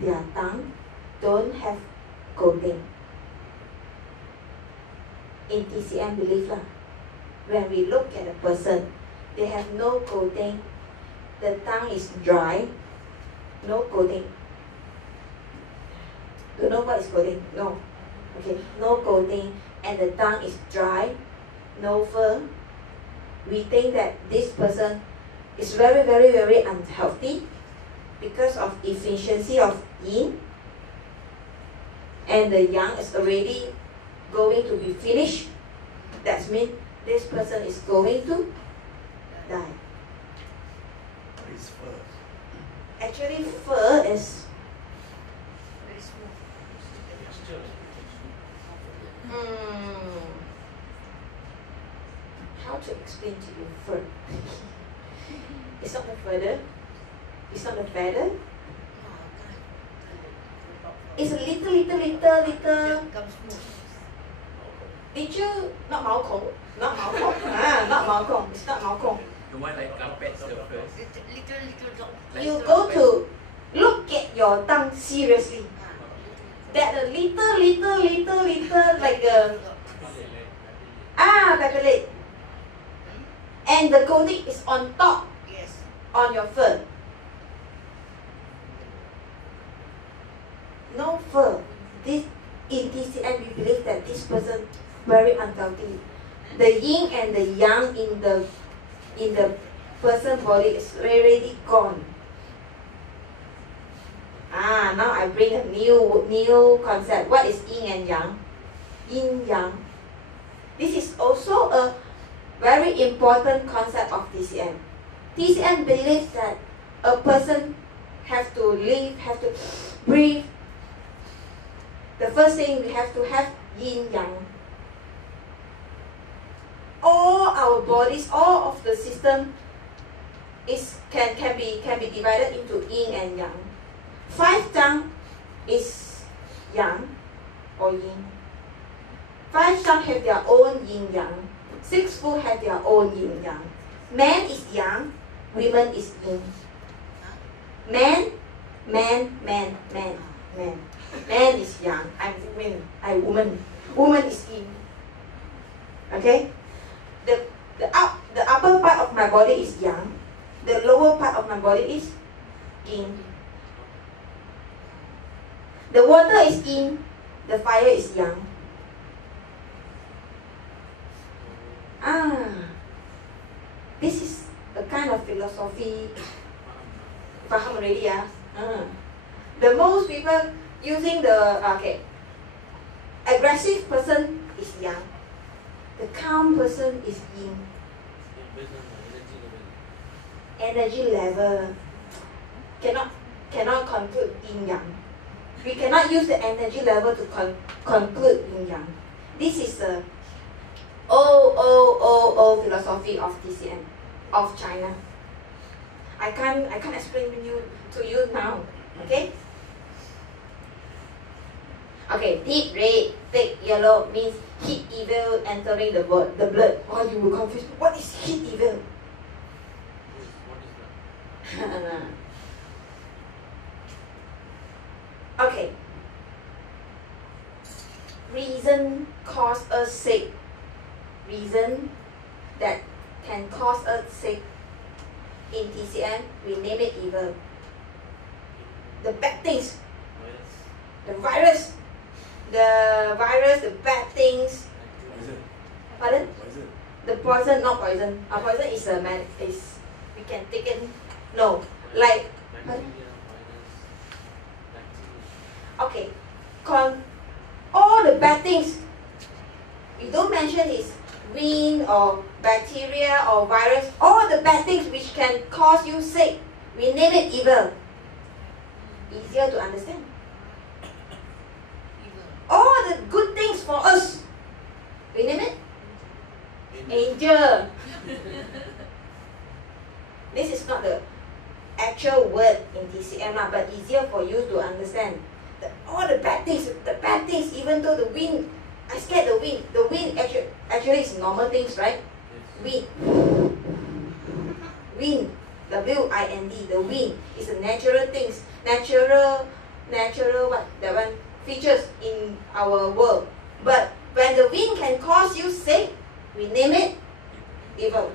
Their tongue don't have coating. In TCM belief when we look at a person, they have no coating. The tongue is dry, no coating. Do you know what is coating? No. Okay, no coating, and the tongue is dry, no fur. We think that this person is very, very, very unhealthy because of efficiency of yin, and the yang is already going to be finished. That means this person is going to die. What is fur? Actually, fur is how to explain to you fur? It's not a feather. It's not a feather. It's a little. Did you not 毛孔? Not 毛孔. Not 毛孔. It's not 毛孔. The one like carpet surface. You go to look at your tongue seriously. That a little like a papillate. And the coating is on top. On your fur. No fur. This in TCM we believe that this person very unhealthy. The yin and the yang in the person body is already gone. Now I bring a new concept. What is yin and yang? Yin yang. This is also a very important concept of TCM. TCM believes that a person have to live, have to breathe. The first thing we have to have yin yang. All our bodies, all of the system can be divided into yin and yang. 5 zang is yang or yin. 5 sun have their own yin yang. 6 food have their own yin yang. Man is yang, women is yin. Man. Man is yang, I'm woman. Woman is yin. Okay? The upper part of my body is yang. The lower part of my body is yin. The water is yin. The fire is yang. This is a kind of philosophy. Faham already, yeah? The most people using the aggressive person is yang. The calm person is yin. Based on the Energy energy level. level cannot conclude yin yang. We cannot use the energy level to conclude yin yang. This is the old philosophy of TCM, of China. I can't explain to you now. Okay? Okay, deep red, thick yellow means heat evil entering the blood. Oh, you will confuse. What is heat evil? What is that? Okay. Reason cause us sick. Reason that can cause us sick. In TCM, we name it evil. The bad things, Virus. the bad things. Poison. Pardon? Poison. The poison, not poison. Poison is we can take it. No, like Bacteria, virus, bacteria. okay, all the bad things. We don't mention is wind or bacteria or virus. All the bad things which can cause you sick. We name it evil. Easier to understand. All the good things for us. We name it angel. This is not the actual word in TCM, but easier for you to understand. All the bad things, even though the wind, I scared the wind. The wind actually is normal things, right? Yes. Wind, W-I-N-D, the wind is a natural things, natural what? That one, features in our world. But when the wind can cause you sick, we name it evil.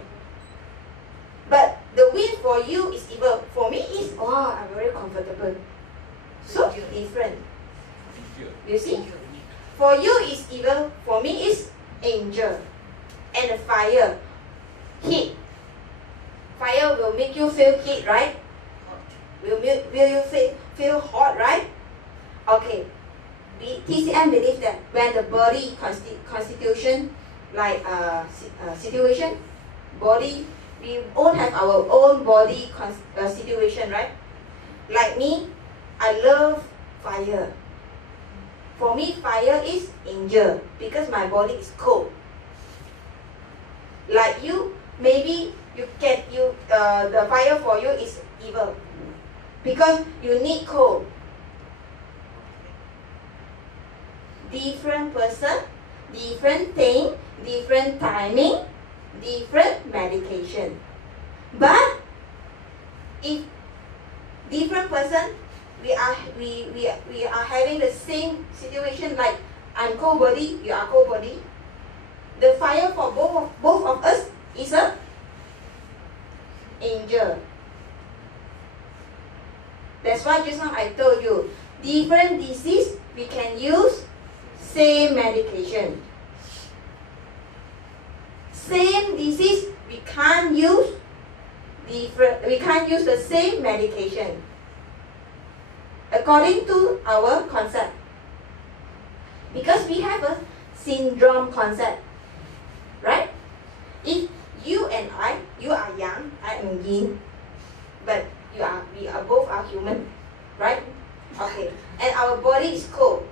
But the wind for you is evil. For me is, I'm very comfortable. So different. You see? For you is evil, for me is angel. And the fire, heat. Fire will make you feel heat, right? Will you feel hot, right? Okay. TCM believes that when the body constitution, like situation, body, we all have our own body situation, right? Like me, I love fire. For me, fire is angel because my body is cold. Like you, maybe the fire for you is evil because you need cold. Different person, different thing, different timing, different medication. But if different person, we are having the same situation, like I'm cold body, you are cold body. The fire for both of us is a angel. That's why just now I told you, different disease we can use same medication. Same disease we can't use the same medication. According to our concept. Because we have a syndrome concept. Right? If you and I, you are yang, I am yin, but we are both are human, right? Okay. And our body is cold.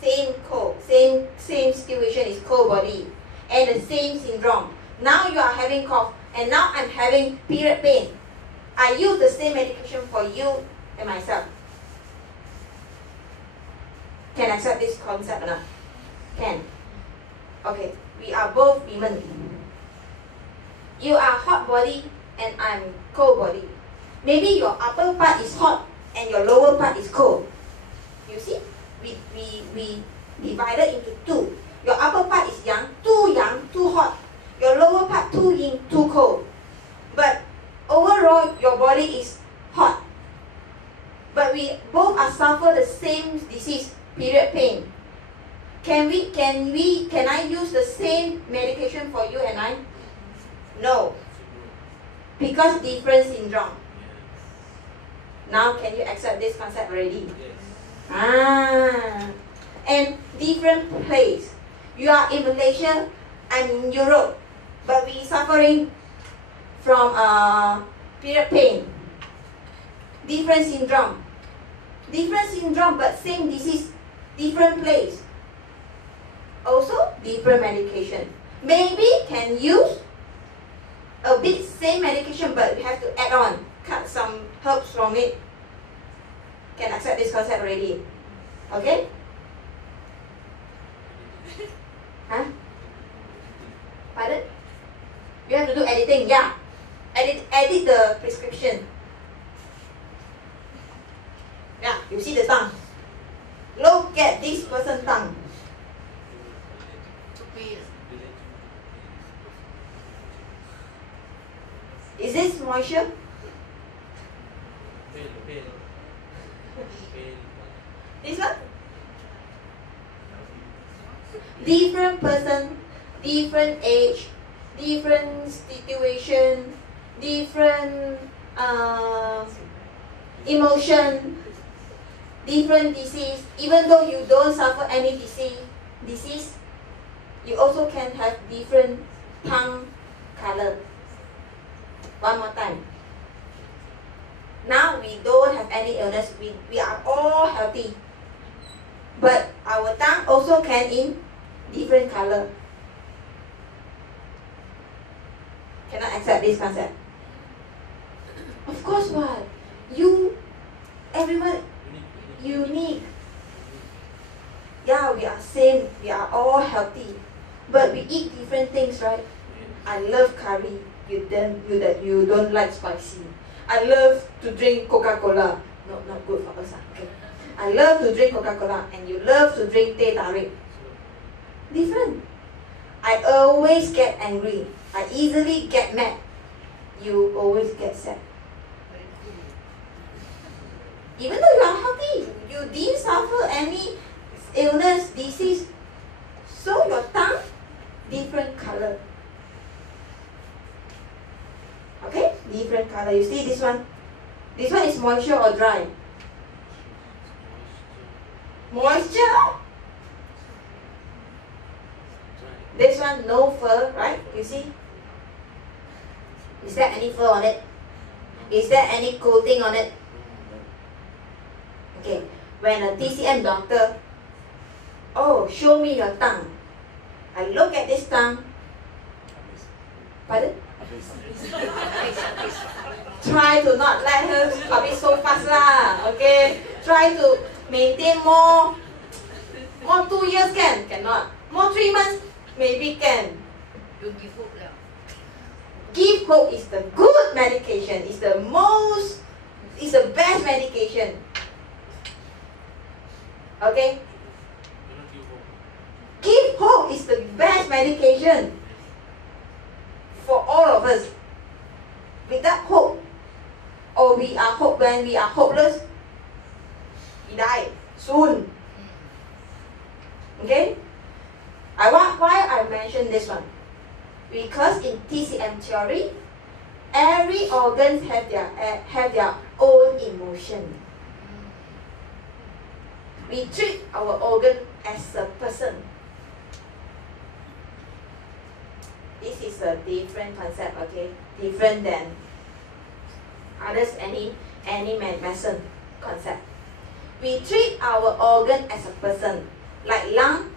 Same situation is cold body. And the same syndrome. Now you are having cough, and now I'm having period pain. I use the same medication for you and myself. Can I accept this concept or not? Can. Okay, we are both women. You are hot body and I'm cold body. Maybe your upper part is hot and your lower part is cold. You see? We divided into two. Your upper part is yang, too hot. Your lower part too yin, too cold. But overall, your body is hot. But we both are suffer the same disease, period pain. Can I use the same medication for you and I? No. Because different syndrome. Now can you accept this concept already? Yes. And different place. You are in Malaysia, I'm in Europe, but we suffering from period pain. Different syndrome. Different syndrome but same disease, different place. Also different medication. Maybe can use a bit same medication but we have to add on, cut some herbs from it. Can accept this concept already. Okay? Huh? Pardon? You have to do editing, yeah. Edit the prescription. Yeah, you see the tongue. Look at this person's tongue. Is this moisture? Pale. This one? Different person, different age, different situation, different emotion, different disease. Even though you don't suffer any disease, you also can have different tongue color. One more time. Now we don't have any illness. We are all healthy. But our tongue also can in different color. Cannot accept this concept. Of course what? Everyone unique. Yeah, we are same. We are all healthy. But we eat different things, right? I love curry. You don't like spicy. I love to drink Coca-Cola. No, not good for us. Okay. I love to drink Coca-Cola and you love to drink teh tarik. Different. I always get angry. I easily get mad. You always get sad. Even though you are healthy, you didn't suffer any illness, disease. So your tongue, different color. Okay, different color. You see this one? This one is moisture or dry? Moisture. This one no fur, right? You see? Is there any fur on it? Is there any coating on it? Okay, when a TCM doctor, show me your tongue. I look at this tongue. Pardon? Try to not let her publish so fast lah, okay? Try to maintain more 2 years cannot. More 3 months, maybe can. You give hope lah. Give hope is the good medication. It's the best medication. Okay? Give hope is the best medication for all of us. Without hope, or when we are hopeless, we die soon. Okay? Why I mention this one? Because in TCM theory, every organ have their own emotion. We treat our organ as a person. This is a different concept, okay? Different than others, any medicine concept. We treat our organ as a person. Like lung,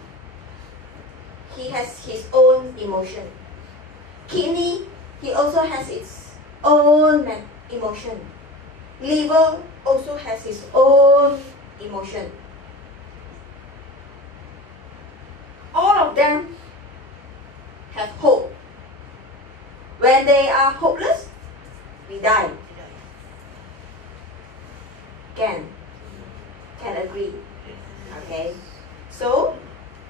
he has his own emotion. Kidney, he also has its own emotion. Liver also has his own emotion. All of them When they are hopeless, we die. Can agree. Okay. So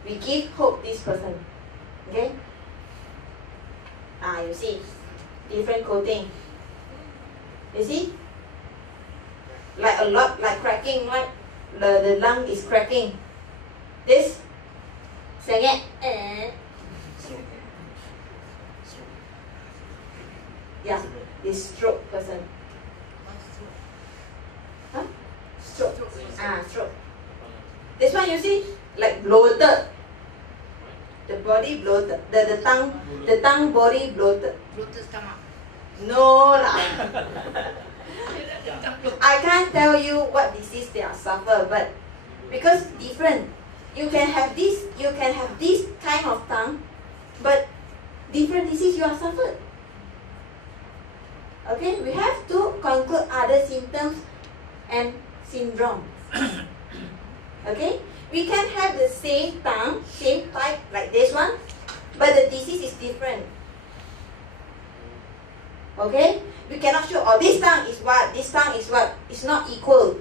we give hope this person. Okay. You see, different coating. You see, like a lot, like cracking, like the lung is cracking. This, sengit, yeah, this stroke person. Huh? Stroke. Stroke. This one you see, like bloated. The body bloated. The tongue body bloated. Bloated stomach. No lah. I can't tell you what disease they are suffer, but because different. You can have this kind of tongue, but different disease you are suffered. Okay, we have to conclude other symptoms and syndrome. Okay, we can have the same tongue, same type like this one, but the disease is different. Okay, we cannot show, oh, this tongue is what, this tongue is what. It's not equal.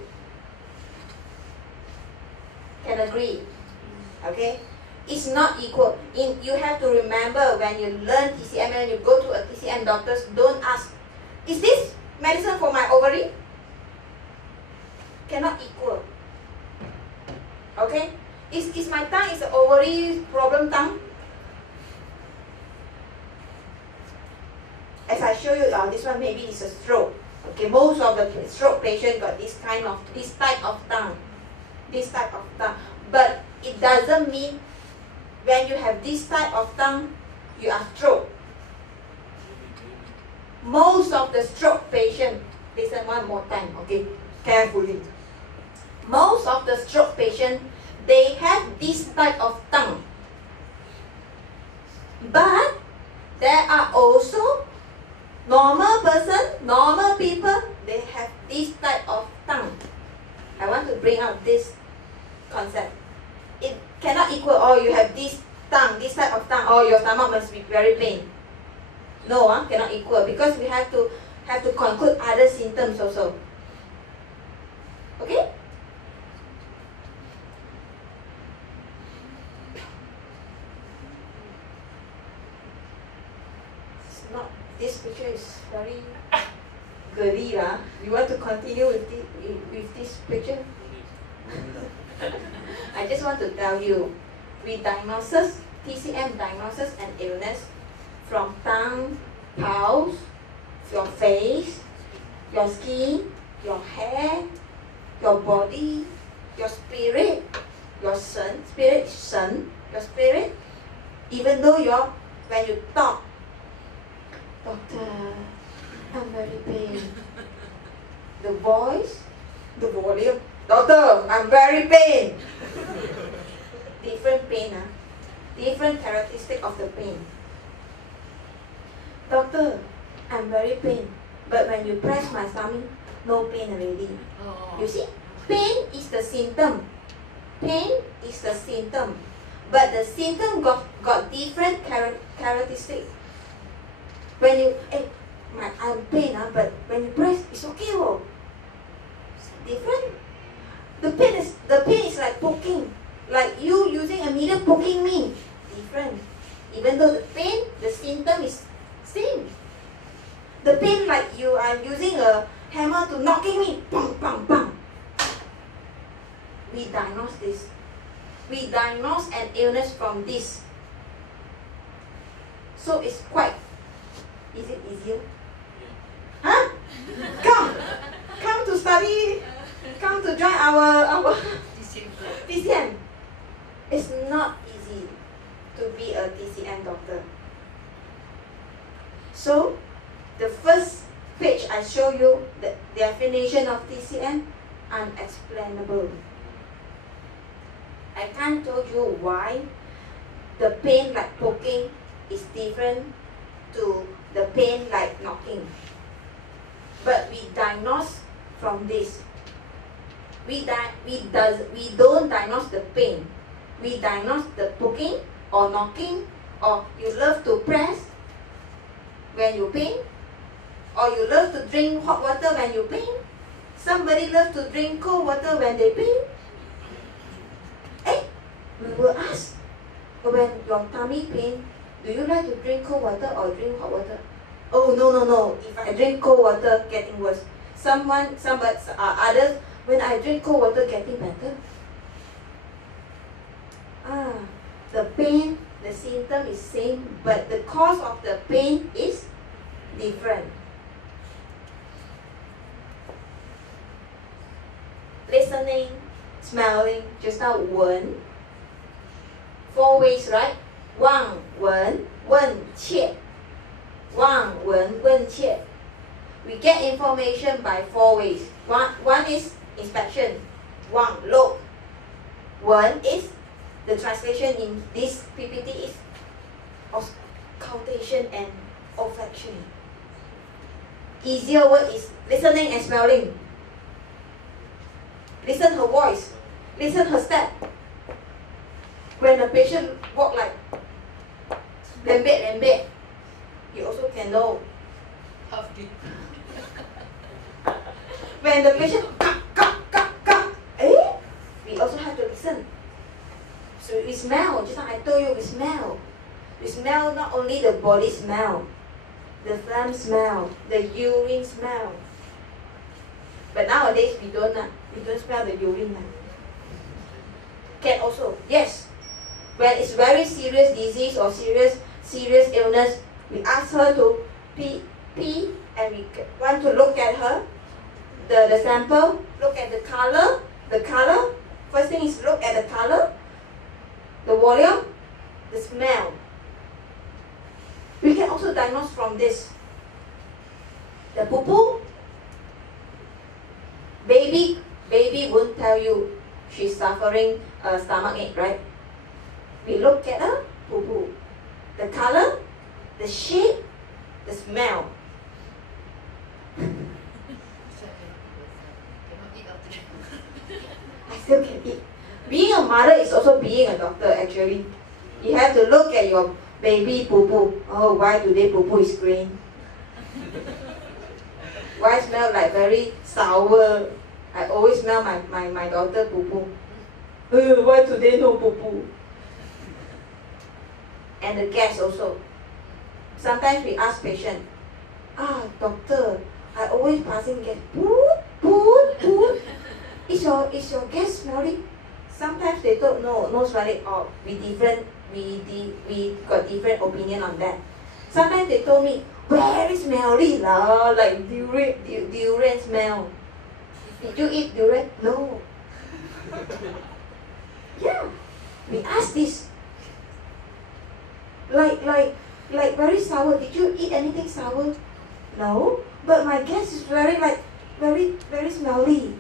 Can agree. Okay, it's not equal. You have to remember when you learn TCM and you go to a TCM doctors, don't ask, is this medicine for my ovary? Cannot equal. Okay, is my tongue is an ovary problem tongue? As I show you, this one maybe is a stroke. Okay, most of the stroke patient got this type of tongue, but it doesn't mean when you have this type of tongue, you are stroke. Most of the stroke patient, listen one more time, okay, carefully. Most of the stroke patient, they have this type of tongue. But there are also normal person, normal people, they have this type of tongue. I want to bring out this concept. It cannot equal, oh, you have this tongue, this type of tongue, oh, your stomach must be very pain. No, cannot equal, because we have to conclude other symptoms also. Okay? It's not, this picture is very girly lah. You want to continue with this picture? I just want to tell you, with diagnosis, TCM diagnosis and illness, from tongue, pulse, your face, your skin, your hair, your body, your spirit, your your spirit, even though when you talk, doctor, I'm very pain. The voice, the volume, doctor, I'm very pain. Different pain, different characteristic of the pain. Doctor, I'm very pain, but when you press my stomach, no pain already. You see, pain is the symptom. Pain is the symptom, but the symptom got different characteristic. When you, I'm pain, but when you press, it's okay. Different. The pain is like poking, like you using a needle poking me. Different. Even though the pain, the symptom is same. The pain like you are using a hammer to knocking me, bang, bang, bang. We diagnose this. We diagnose an illness from this. So it's quite, is it easier? Huh? Come to study, come to join our TCM. It's not easy to be a TCM doctor. So, the first page I show you the definition of TCM, unexplainable. I can't tell you why the pain like poking is different to the pain like knocking. But we diagnose from this. We don't diagnose the pain. We diagnose the poking or knocking, or you love to press. when you pain? Or you love to drink hot water when you pain? Somebody loves to drink cold water when they pain? Eh? We will ask, when your tummy pain, do you like to drink cold water or drink hot water? Oh, no. If I drink cold water, getting worse. Others, when I drink cold water, getting better. The pain, the symptom is same, but the cause of the pain is different. Listening, smelling, just now 闻. 4 ways, right? 望闻问切. 望闻问切. We get information by 4 ways. One is inspection. 望 look. 闻 is the translation in this PPT is auscultation and olfaction. Easier word is listening and smelling. Listen her voice. Listen her step. When a patient walk like lembek, you also can know. When the patient we also have to listen. So we smell, just like I told you, we smell. We smell not only the body smell, the phlegm smell, the urine smell. But nowadays we don't smell the urine now. Can also, yes. When it's very serious disease or serious illness, we ask her to pee, and we want to look at her, the sample, look at the color. First thing is look at the color, the volume, the smell. We can also diagnose from this. The poo-poo, baby won't tell you she's suffering a stomach ache, right? We look at her poo-poo, the color, the shape, the smell. I still can eat. Being a mother is also being a doctor, actually. You have to look at your baby poo-poo. Oh, why today poo-poo is green? Why smell like very sour? I always smell my daughter poo-poo. Why today no poo-poo? And the gas also. Sometimes we ask patient, doctor, I always passing gas. Poo. Is your gas smelling? Sometimes they don't know, no smelling. Or we got different opinion on that. Sometimes they told me, very smelly lah, like durian smell. Did you eat durian? No. Yeah, we ask this. Like very sour. Did you eat anything sour? No. But my gas is very smelly.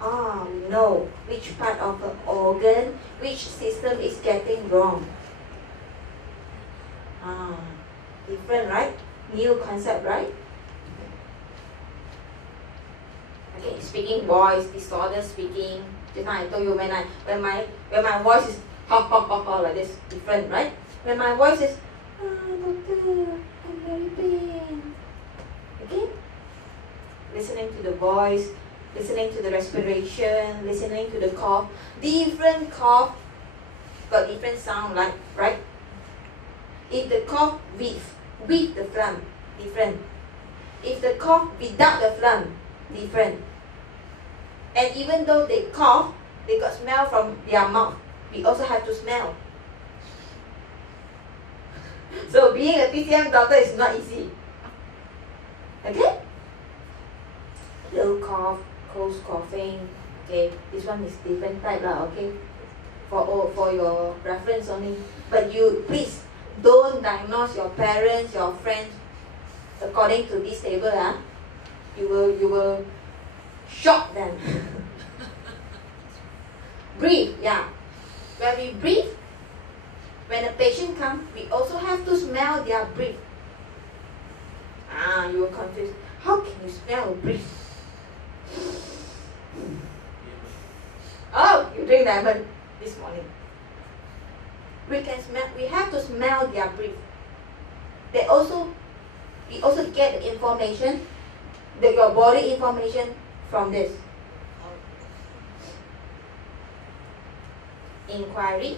We know which part of the organ, which system is getting wrong. Different, right? New concept, right? Okay, speaking voice disorder, speaking. Just now I told you when my voice is like this, different, right? When my voice is doctor, I'm very pain. Okay? Listening to the voice, listening to the respiration, listening to the cough. Different cough got different sound, like, right? If the cough with the phlegm, different. If the cough without the phlegm, different. And even though they cough, they got smell from their mouth. We also have to smell. So being a TCM doctor is not easy. Okay? Low cough, close coughing. Okay, this one is different type lah. Okay, for your reference only. But you please don't diagnose your parents, your friends according to this table. You will shock them. Breathe, yeah. When we breathe, when a patient comes, we also have to smell their breath. You were confused. How can you smell a breath? Oh, you drink lemon this morning. We have to smell their breath. They also we also get the information, your body information from this. Inquiry.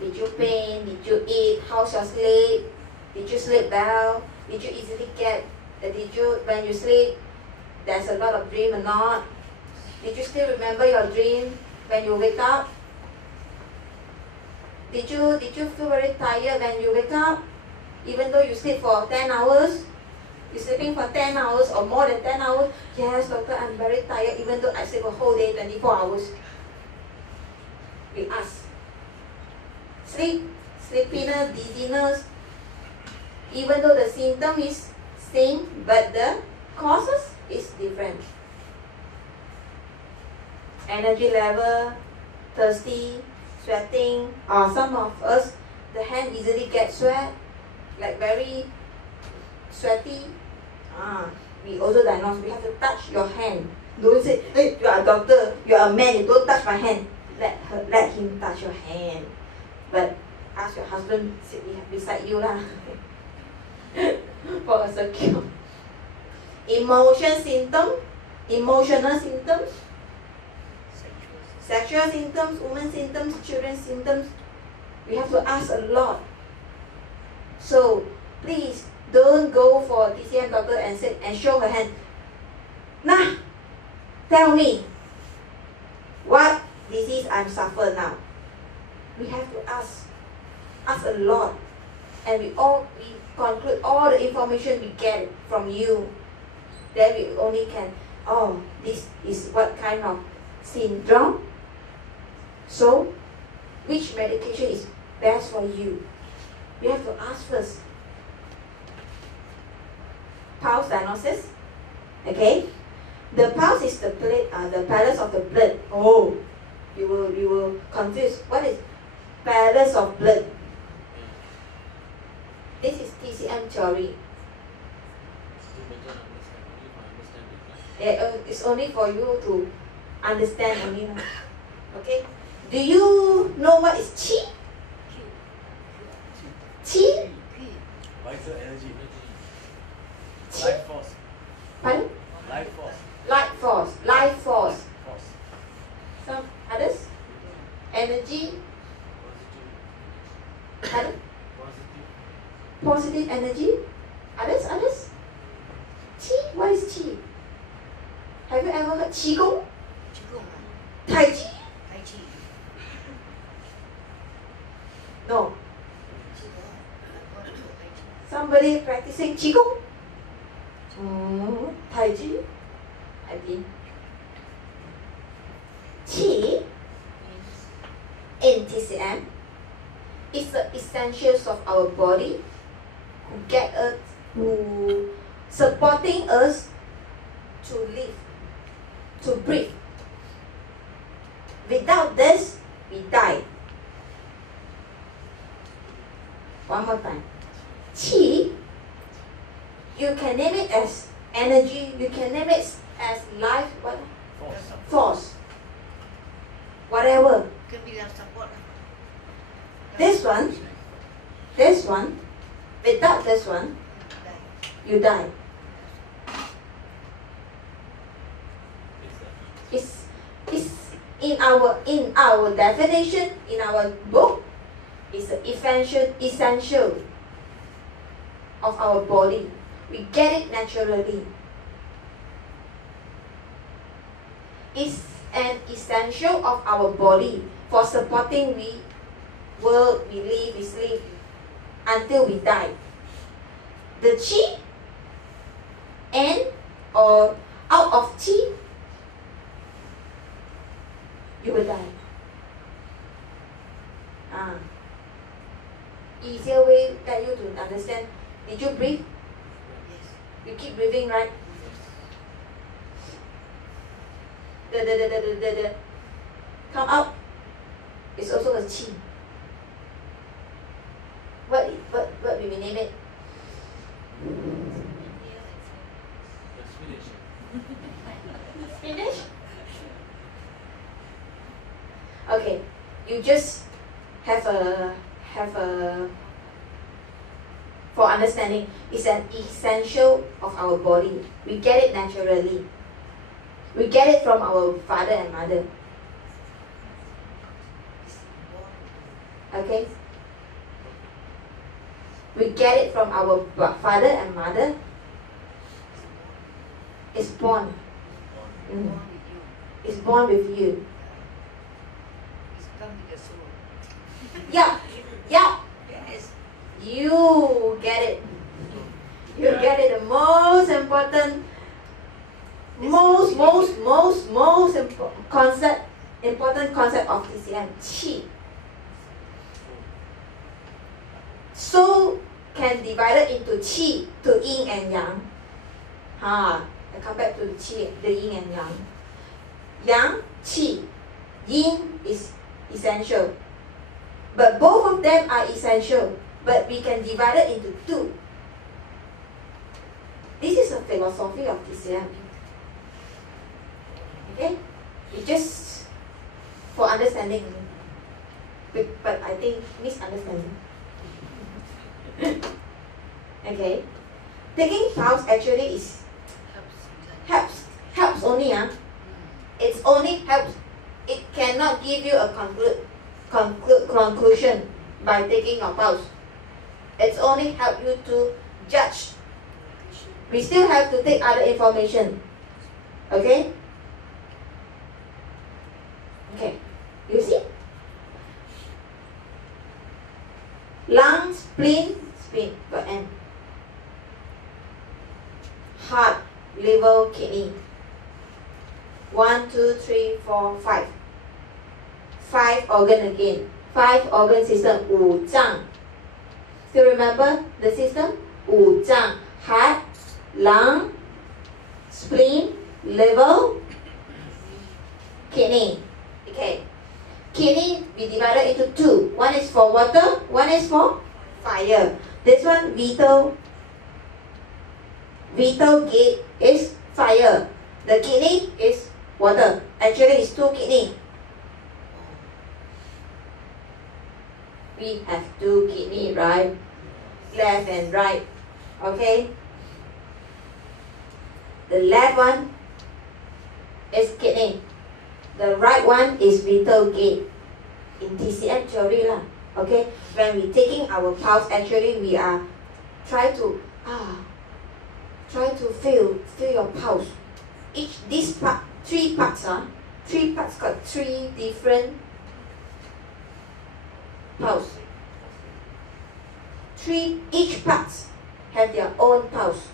Did you pain? Did you eat? How's your sleep? Did you sleep well? Did you easily get? When you sleep, there's a lot of dream or not? Did you still remember your dream when you wake up? Did you feel very tired when you wake up? Even though you sleep for 10 hours? You're sleeping for 10 hours or more than 10 hours? Yes, doctor, I'm very tired even though I sleep a whole day, 24 hours. We ask. Sleepiness, dizziness, even though the symptom is same, but the causes is different. Energy level, thirsty, sweating, or some of us, the hand easily get sweat, like very sweaty. We also diagnose, we have to touch your hand. Don't say, hey, you are a doctor, you are a man, you don't touch my hand. Let him touch your hand. But ask your husband sit beside you lah. For a secure. Emotional symptoms, sexual symptoms, women symptoms, children symptoms. We have to ask a lot. So please don't go for TCM doctor and show her hand. Nah, tell me what disease I'm suffering now. We have to ask a lot, and we conclude all the information we get from you. Then we only can, this is what kind of syndrome. So, which medication is best for you? We have to ask first. Pulse diagnosis. Okay, the pulse is the balance of the blood. Oh, you will confuse. What is balance of blood? This is TCM theory. It's only for you to understand only. Okay. Do you know what is qi? Qi? Vital energy. Qi? Life force. Pardon? Life force. Life force. Force. Some others? Energy? Pardon? Positive energy? Others? Qi? What is qi? Have you ever heard qigong? Tai chi? No. Somebody practicing qigong? Tai chi? I think. Qi in TCM is the essentials of our body who supporting us to live, to breathe. Without this, we die. One more time. Qi, you can name it as energy, you can name it as life, what? Force. Whatever. This one, without this one, you die. It's in our definition, in our book, it's an essential of our body. We get it naturally. It's an essential of our body for supporting we work, we live, we sleep until we die. The qi and or out of qi, you will die. Easier way that you to understand. Did you breathe? Yes. You keep breathing, right? The come out. It's also a qi. What will we name it? Finish? Okay, you just have a for understanding. is an essential of our body. We get it naturally. We get it from our father and mother. Okay? We get it from our father and mother. It's born. It's born with you. Yeah, yeah. Yes. You get it. You get it. The most important, important concept of TCM, qi. So can divide it into qi, to yin and yang. I come back to the qi, the yin and yang. Yang, qi. Yin is essential. But both of them are essential. But we can divide it into two. This is a philosophy of TCM. Okay? It's just for understanding. But I think misunderstanding. Okay? Taking pulse actually is helps only. It's only helps. It cannot give you a conclusion by taking your pulse. It's only help you to judge. We still have to take other information. Okay? Okay. You see? Lung, spleen, got N. Heart, liver, kidney. 1, 2, 3, 4, 5. 5 organ again. 5 organ system. 五脏. Still remember the system? 五脏. Heart, lung, spleen, liver, kidney. Okay. Kidney we divided into two. One is for water, one is for fire. This one vital gate is fire. The kidney is water. Actually it's two kidney. We have two kidney, right? Left and right. Okay? The left one is kidney. The right one is vital gate. In TCM theory lah. Okay? When we taking our pulse, actually we are try to feel your pulse. This part, three parts got three different pulse. Each parts have their own pulse.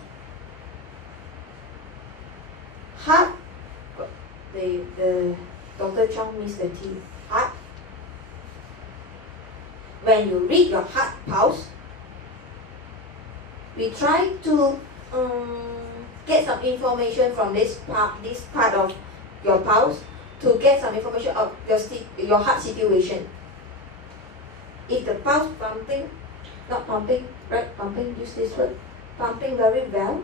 Heart, the Dr. Chong missed the T. Heart. When you read your heart pulse, we try to get some information from this part of your pulse to get some information of your heart situation. If the pulse use this word, pumping very well,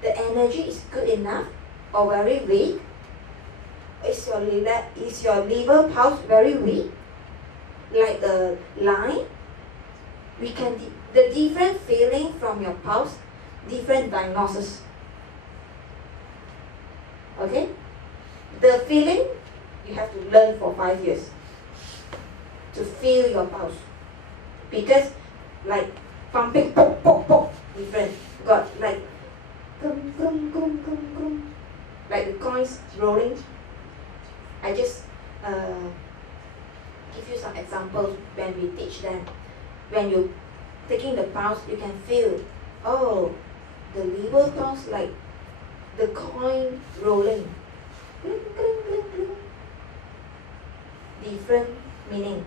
the energy is good enough or very weak, is your liver pulse very weak, like the line, we can the different feeling from your pulse, different diagnosis. Okay? The feeling you have to learn for 5 years to feel your pulse, because like pumping pop pop pop different, got like gum gum gum gum gum, like the coins rolling. I just give you some examples when we teach them. When you taking the pulse, you can feel, oh, the liver pulse like the coin rolling. Gling, gling, gling, gling. Different meaning.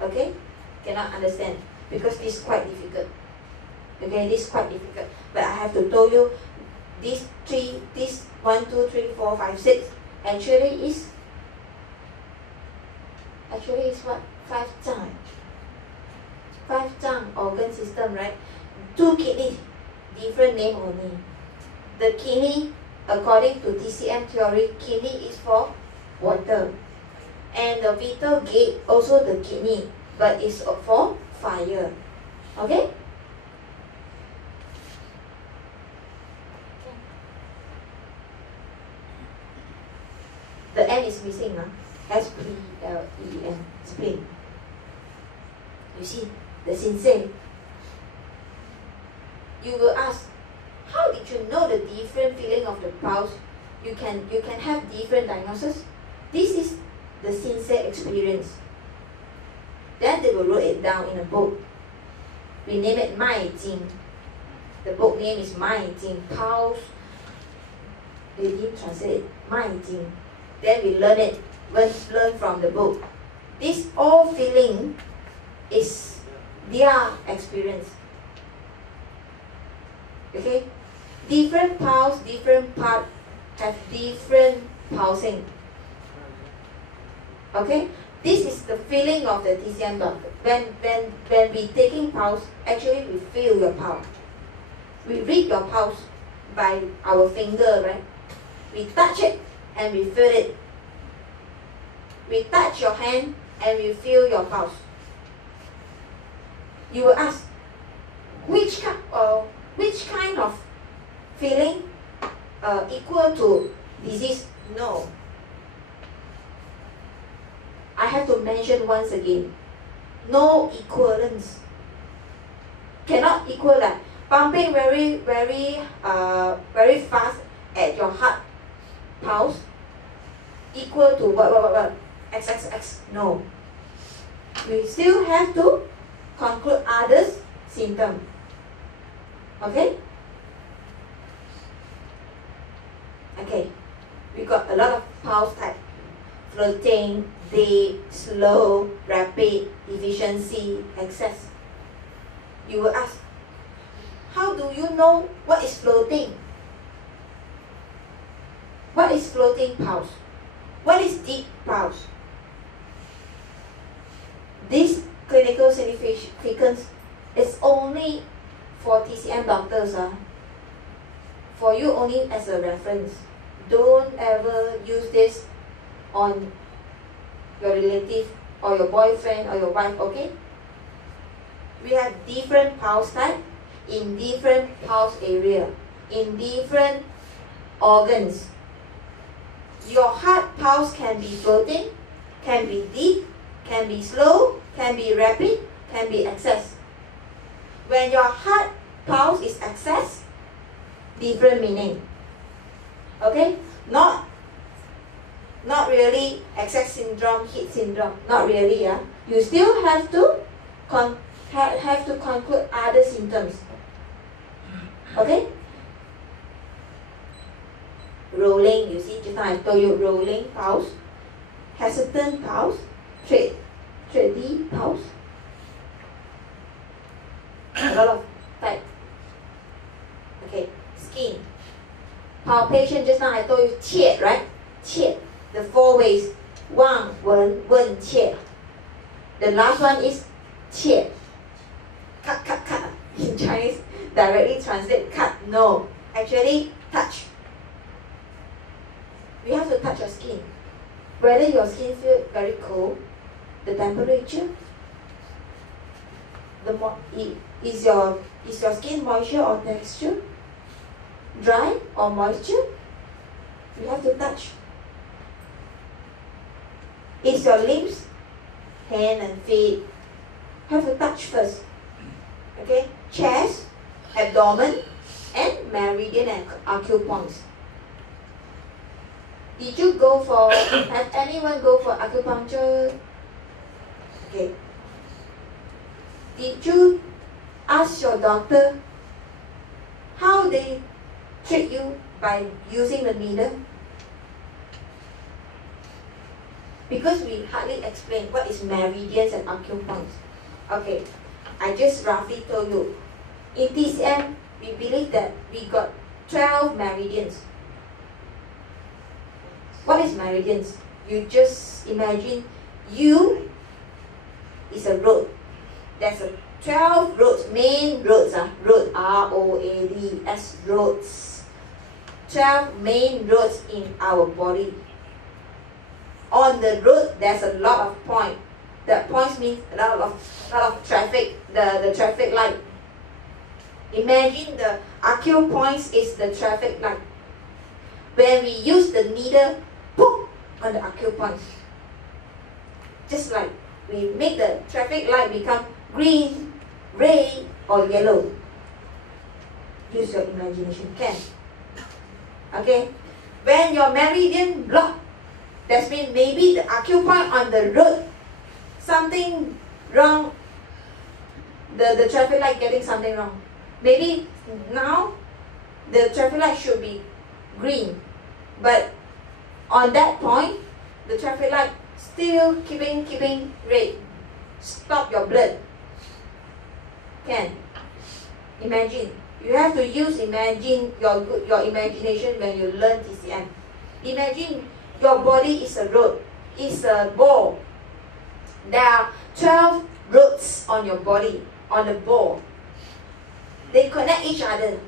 Okay? Cannot understand because this is quite difficult. Okay, this is quite difficult. But I have to tell you, this 1, 2, 3, 4, 5, 6 actually is what? 5 zang. 5 zang organ system, right? 2 kidneys, different name only. The kidney, according to TCM theory, kidney is for water. And the vital gate, also the kidney, but it's for fire. Okay? N is missing, S-P-L-E-N, spleen. You see, the sensei. You will ask, how did you know the different feeling of the pulse? You can have different diagnosis. This is the sensei experience. Then they will write it down in a book. We name it 脉经. The book name is 脉经, pulse. They didn't translate it, 脉经. Then we learn it, learn from the book. This all feeling is their experience. Okay? Different pulse, different part have different pulsing. Okay? This is the feeling of the TCM doctor. When we taking pulse, actually we feel your pulse. We read your pulse by our finger, right? We touch it and we feel it. We touch your hand and we feel your pulse. You will ask, which kind of feeling equal to disease? No. I have to mention once again, no equivalence. Cannot equal that. Pumping very fast at your heart pulse equal to what? XXX. No. We still have to conclude others symptom. Okay? Okay. We got a lot of pulse type. Floating, deep, slow, rapid, efficiency, excess. You will ask, how do you know what is floating? What is floating pulse? What is deep pulse? This clinical significance is only for TCM doctors. For you only as a reference. Don't ever use this on your relative or your boyfriend or your wife, okay? We have different pulse type in different pulse area, in different organs. Your heart pulse can be floating, can be deep, can be slow, can be rapid, can be excess. When your heart pulse is excess, different meaning. Okay? Not really excess syndrome, heat syndrome. Not really, yeah. You still have to conclude other symptoms. Okay? Rolling, you see, just now I told you rolling pulse, hesitant pulse, steady pulse. A lot of type. Okay, skin. Palpation, just now I told you, 切, right? 切. The 4 ways. 望, 闻, 问, 切. The last one is 切. Cut, cut, cut. In Chinese, directly translate cut. No. Actually, touch. We have to touch your skin. Whether your skin feels very cold, the temperature, is your skin moisture or texture? Dry or moisture? You have to touch. Is your limbs, hand and feet, have to touch first. Okay? Chest, abdomen, and meridian and acupoints. Did you go for, has anyone go for acupuncture? Okay. Did you ask your doctor how they treat you by using the needle? Because we hardly explain what is meridians and acupoints. Okay, I just roughly told you. In TCM, we believe that we got 12 meridians. What is meridians? You just imagine you is a road. There's a 12 roads, main roads, road, R-O-A-D-S, roads. 12 main roads in our body. On the road, there's a lot of points. The points means a lot of traffic, the traffic light. Imagine the acupoints is the traffic light. When we use the needle, poof, on the acupoints. Just like we make the traffic light become green, red, or yellow. Use your imagination, can. Okay? When your meridian block, that means maybe the acupoint on the road, something wrong, the traffic light getting something wrong. Maybe now the traffic light should be green, but on that point, the traffic light still keeping red. Stop your blood. Can. Imagine. You have to use your imagination when you learn TCM. Imagine your body is a road, is a ball. There are 12 roads on your body, on the ball. They connect each other.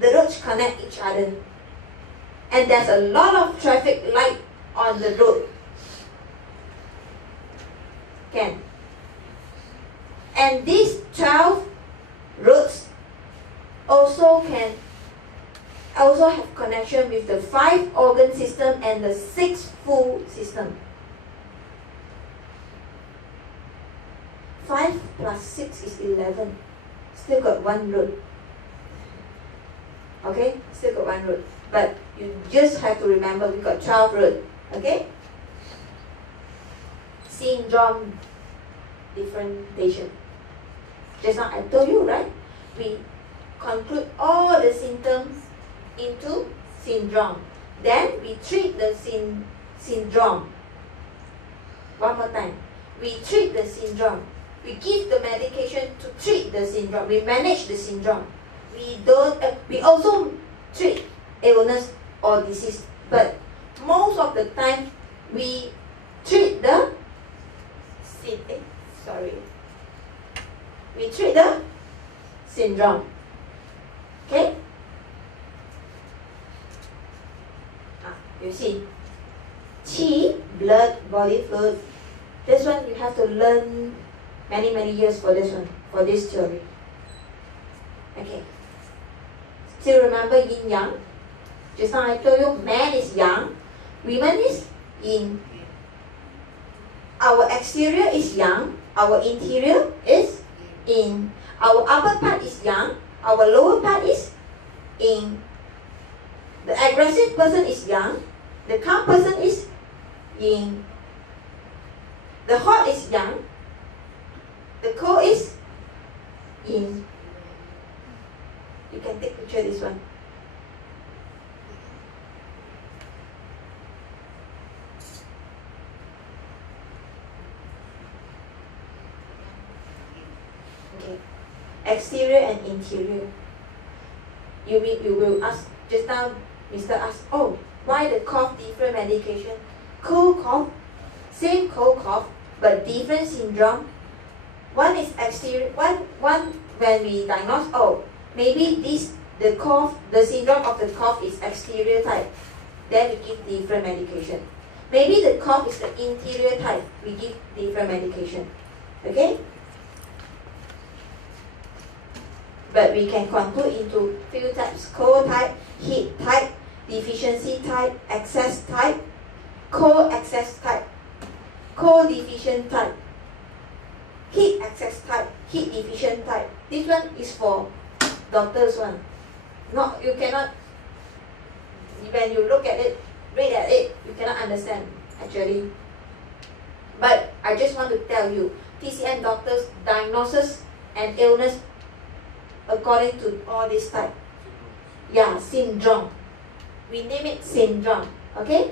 The roads connect each other. And there's a lot of traffic light on the road. Can. And these 12 roads also have connection with the 5 organ system and the 6 food system. 5 plus 6 is 11. Still got 1 road. Okay? Still got 1 road. But you just have to remember we got 12 road. Okay? Syndrome differentiation. Just now I told you, right? We conclude all the symptoms into syndrome. Then we treat the syndrome. One more time. We treat the syndrome. We give the medication to treat the syndrome. We manage the syndrome. We also treat illness or disease. But most of the time, we treat the we treat the syndrome. Okay? You see, Qi, blood, body fluid. This one you have to learn many years for this one, for this theory. Okay. Still remember yin yang? Just now I told you, man is yang, women is yin. Our exterior is yang, our interior is yin. Our upper part is yang, our lower part is yin. The aggressive person is yang, the calm person is yin. The hot is yang, the cold is yin. You can take picture this one. Okay. Exterior and interior. You will ask, just now Mr. asked, oh, why the cough different medication? Cold cough, same cold cough, but different syndrome. One is exterior, one when we diagnose, oh, maybe the syndrome of the cough is exterior type. Then we give different medication. Maybe the cough is the interior type. We give different medication. Okay? But we can conclude into few types: cold type, heat type, deficiency type, excess type, cold excess type, cold deficient type, heat excess type, heat deficient type. This one is for doctors one. No, you cannot, when you look at it, read at it, you cannot understand actually. But I just want to tell you, TCM doctors diagnosis and illness according to all this type. Yeah, syndrome. We name it syndrome. Okay?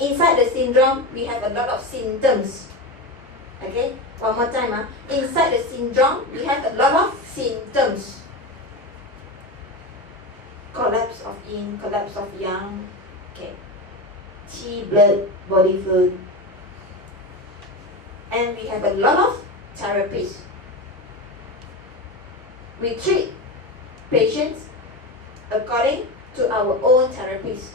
Inside the syndrome, we have a lot of symptoms. Okay? One more time. Inside the syndrome, we have a lot of symptoms. Collapse of yin, collapse of yang. Okay. Qi, blood, body fluid. And we have a lot of therapies. We treat patients according to our own therapies.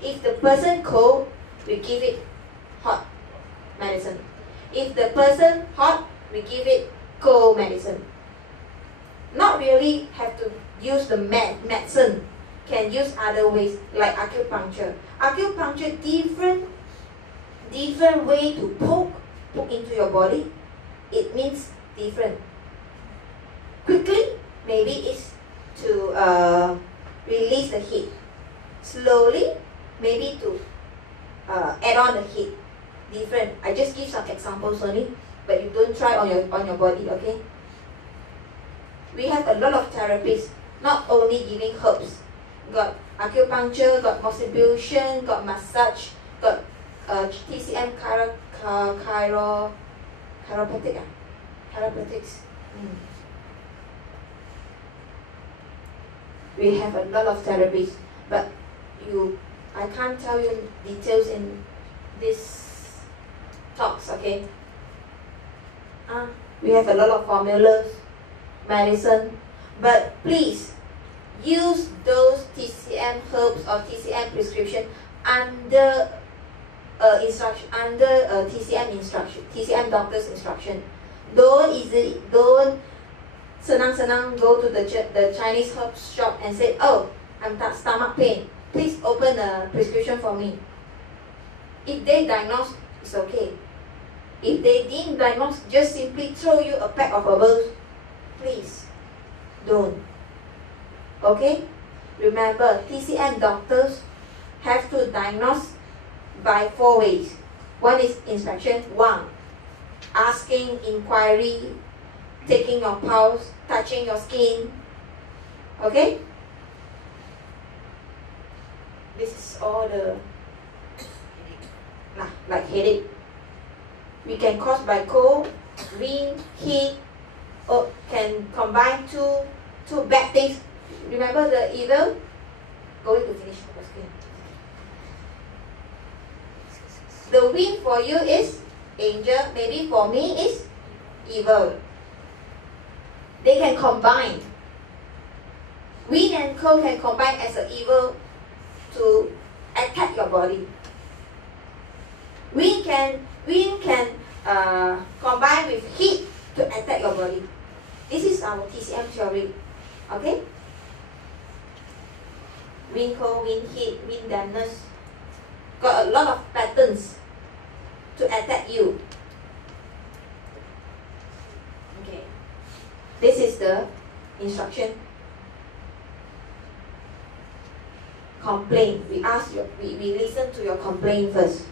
If the person cold, we give it hot medicine. If the person hot, we give it cold medicine. Not really have to use the medicine. can use other ways like acupuncture. Acupuncture different way to poke into your body. It means different. Quickly, maybe it's to release the heat. Slowly, maybe to add on the heat. Different. I just give some examples only, but you don't try on your body, okay? We have a lot of therapies, not only giving herbs. Got acupuncture, got mobilization, got massage, got TCM chiropractics. We have a lot of therapies, but I can't tell you details in this talks, okay? We have a lot of formulas, medicine, but please use those TCM herbs or TCM prescription under TCM instruction, TCM doctor's instruction. Don't senang-senang go to the Chinese herb shop and say, oh, I'm stomach pain. Please open a prescription for me. If they diagnose, it's okay. If they didn't diagnose, just simply throw you a pack of herbals. Please, don't. Okay? Remember, TCM doctors have to diagnose by 4 ways. One is inspection. 1, asking, inquiry, taking your pulse, touching your skin. Okay? This is all the like headache. We can cause by cold, wind, heat, or can combine two bad things. Remember the evil? Going to finish the screen. The wind for you is angel, maybe for me is evil. They can combine. Wind and cold can combine as an evil to attack your body. Wind can combine with heat to attack your body. This is our TCM theory. Okay? Wind cold, wind heat, wind dampness. Got a lot of patterns to attack you. Okay. This is the instruction. Complaint. We listen to your complaint first.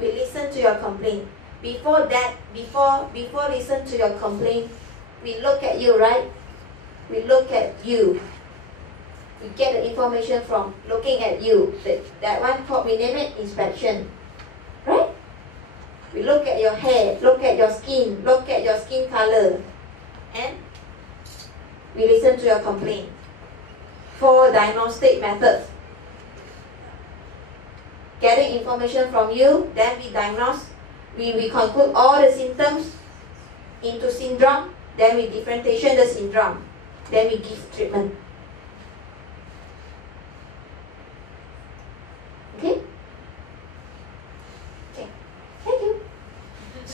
We listen to your complaint. Before that, before listen to your complaint, we look at you, right? We look at you. We get the information from looking at you. That one called, we name it inspection. Right? We look at your hair, look at your skin, look at your skin color. And we listen to your complaint. 4 diagnostic methods. Getting information from you, then we diagnose. We conclude all the symptoms into syndrome, then we differentiation the syndrome, then we give treatment.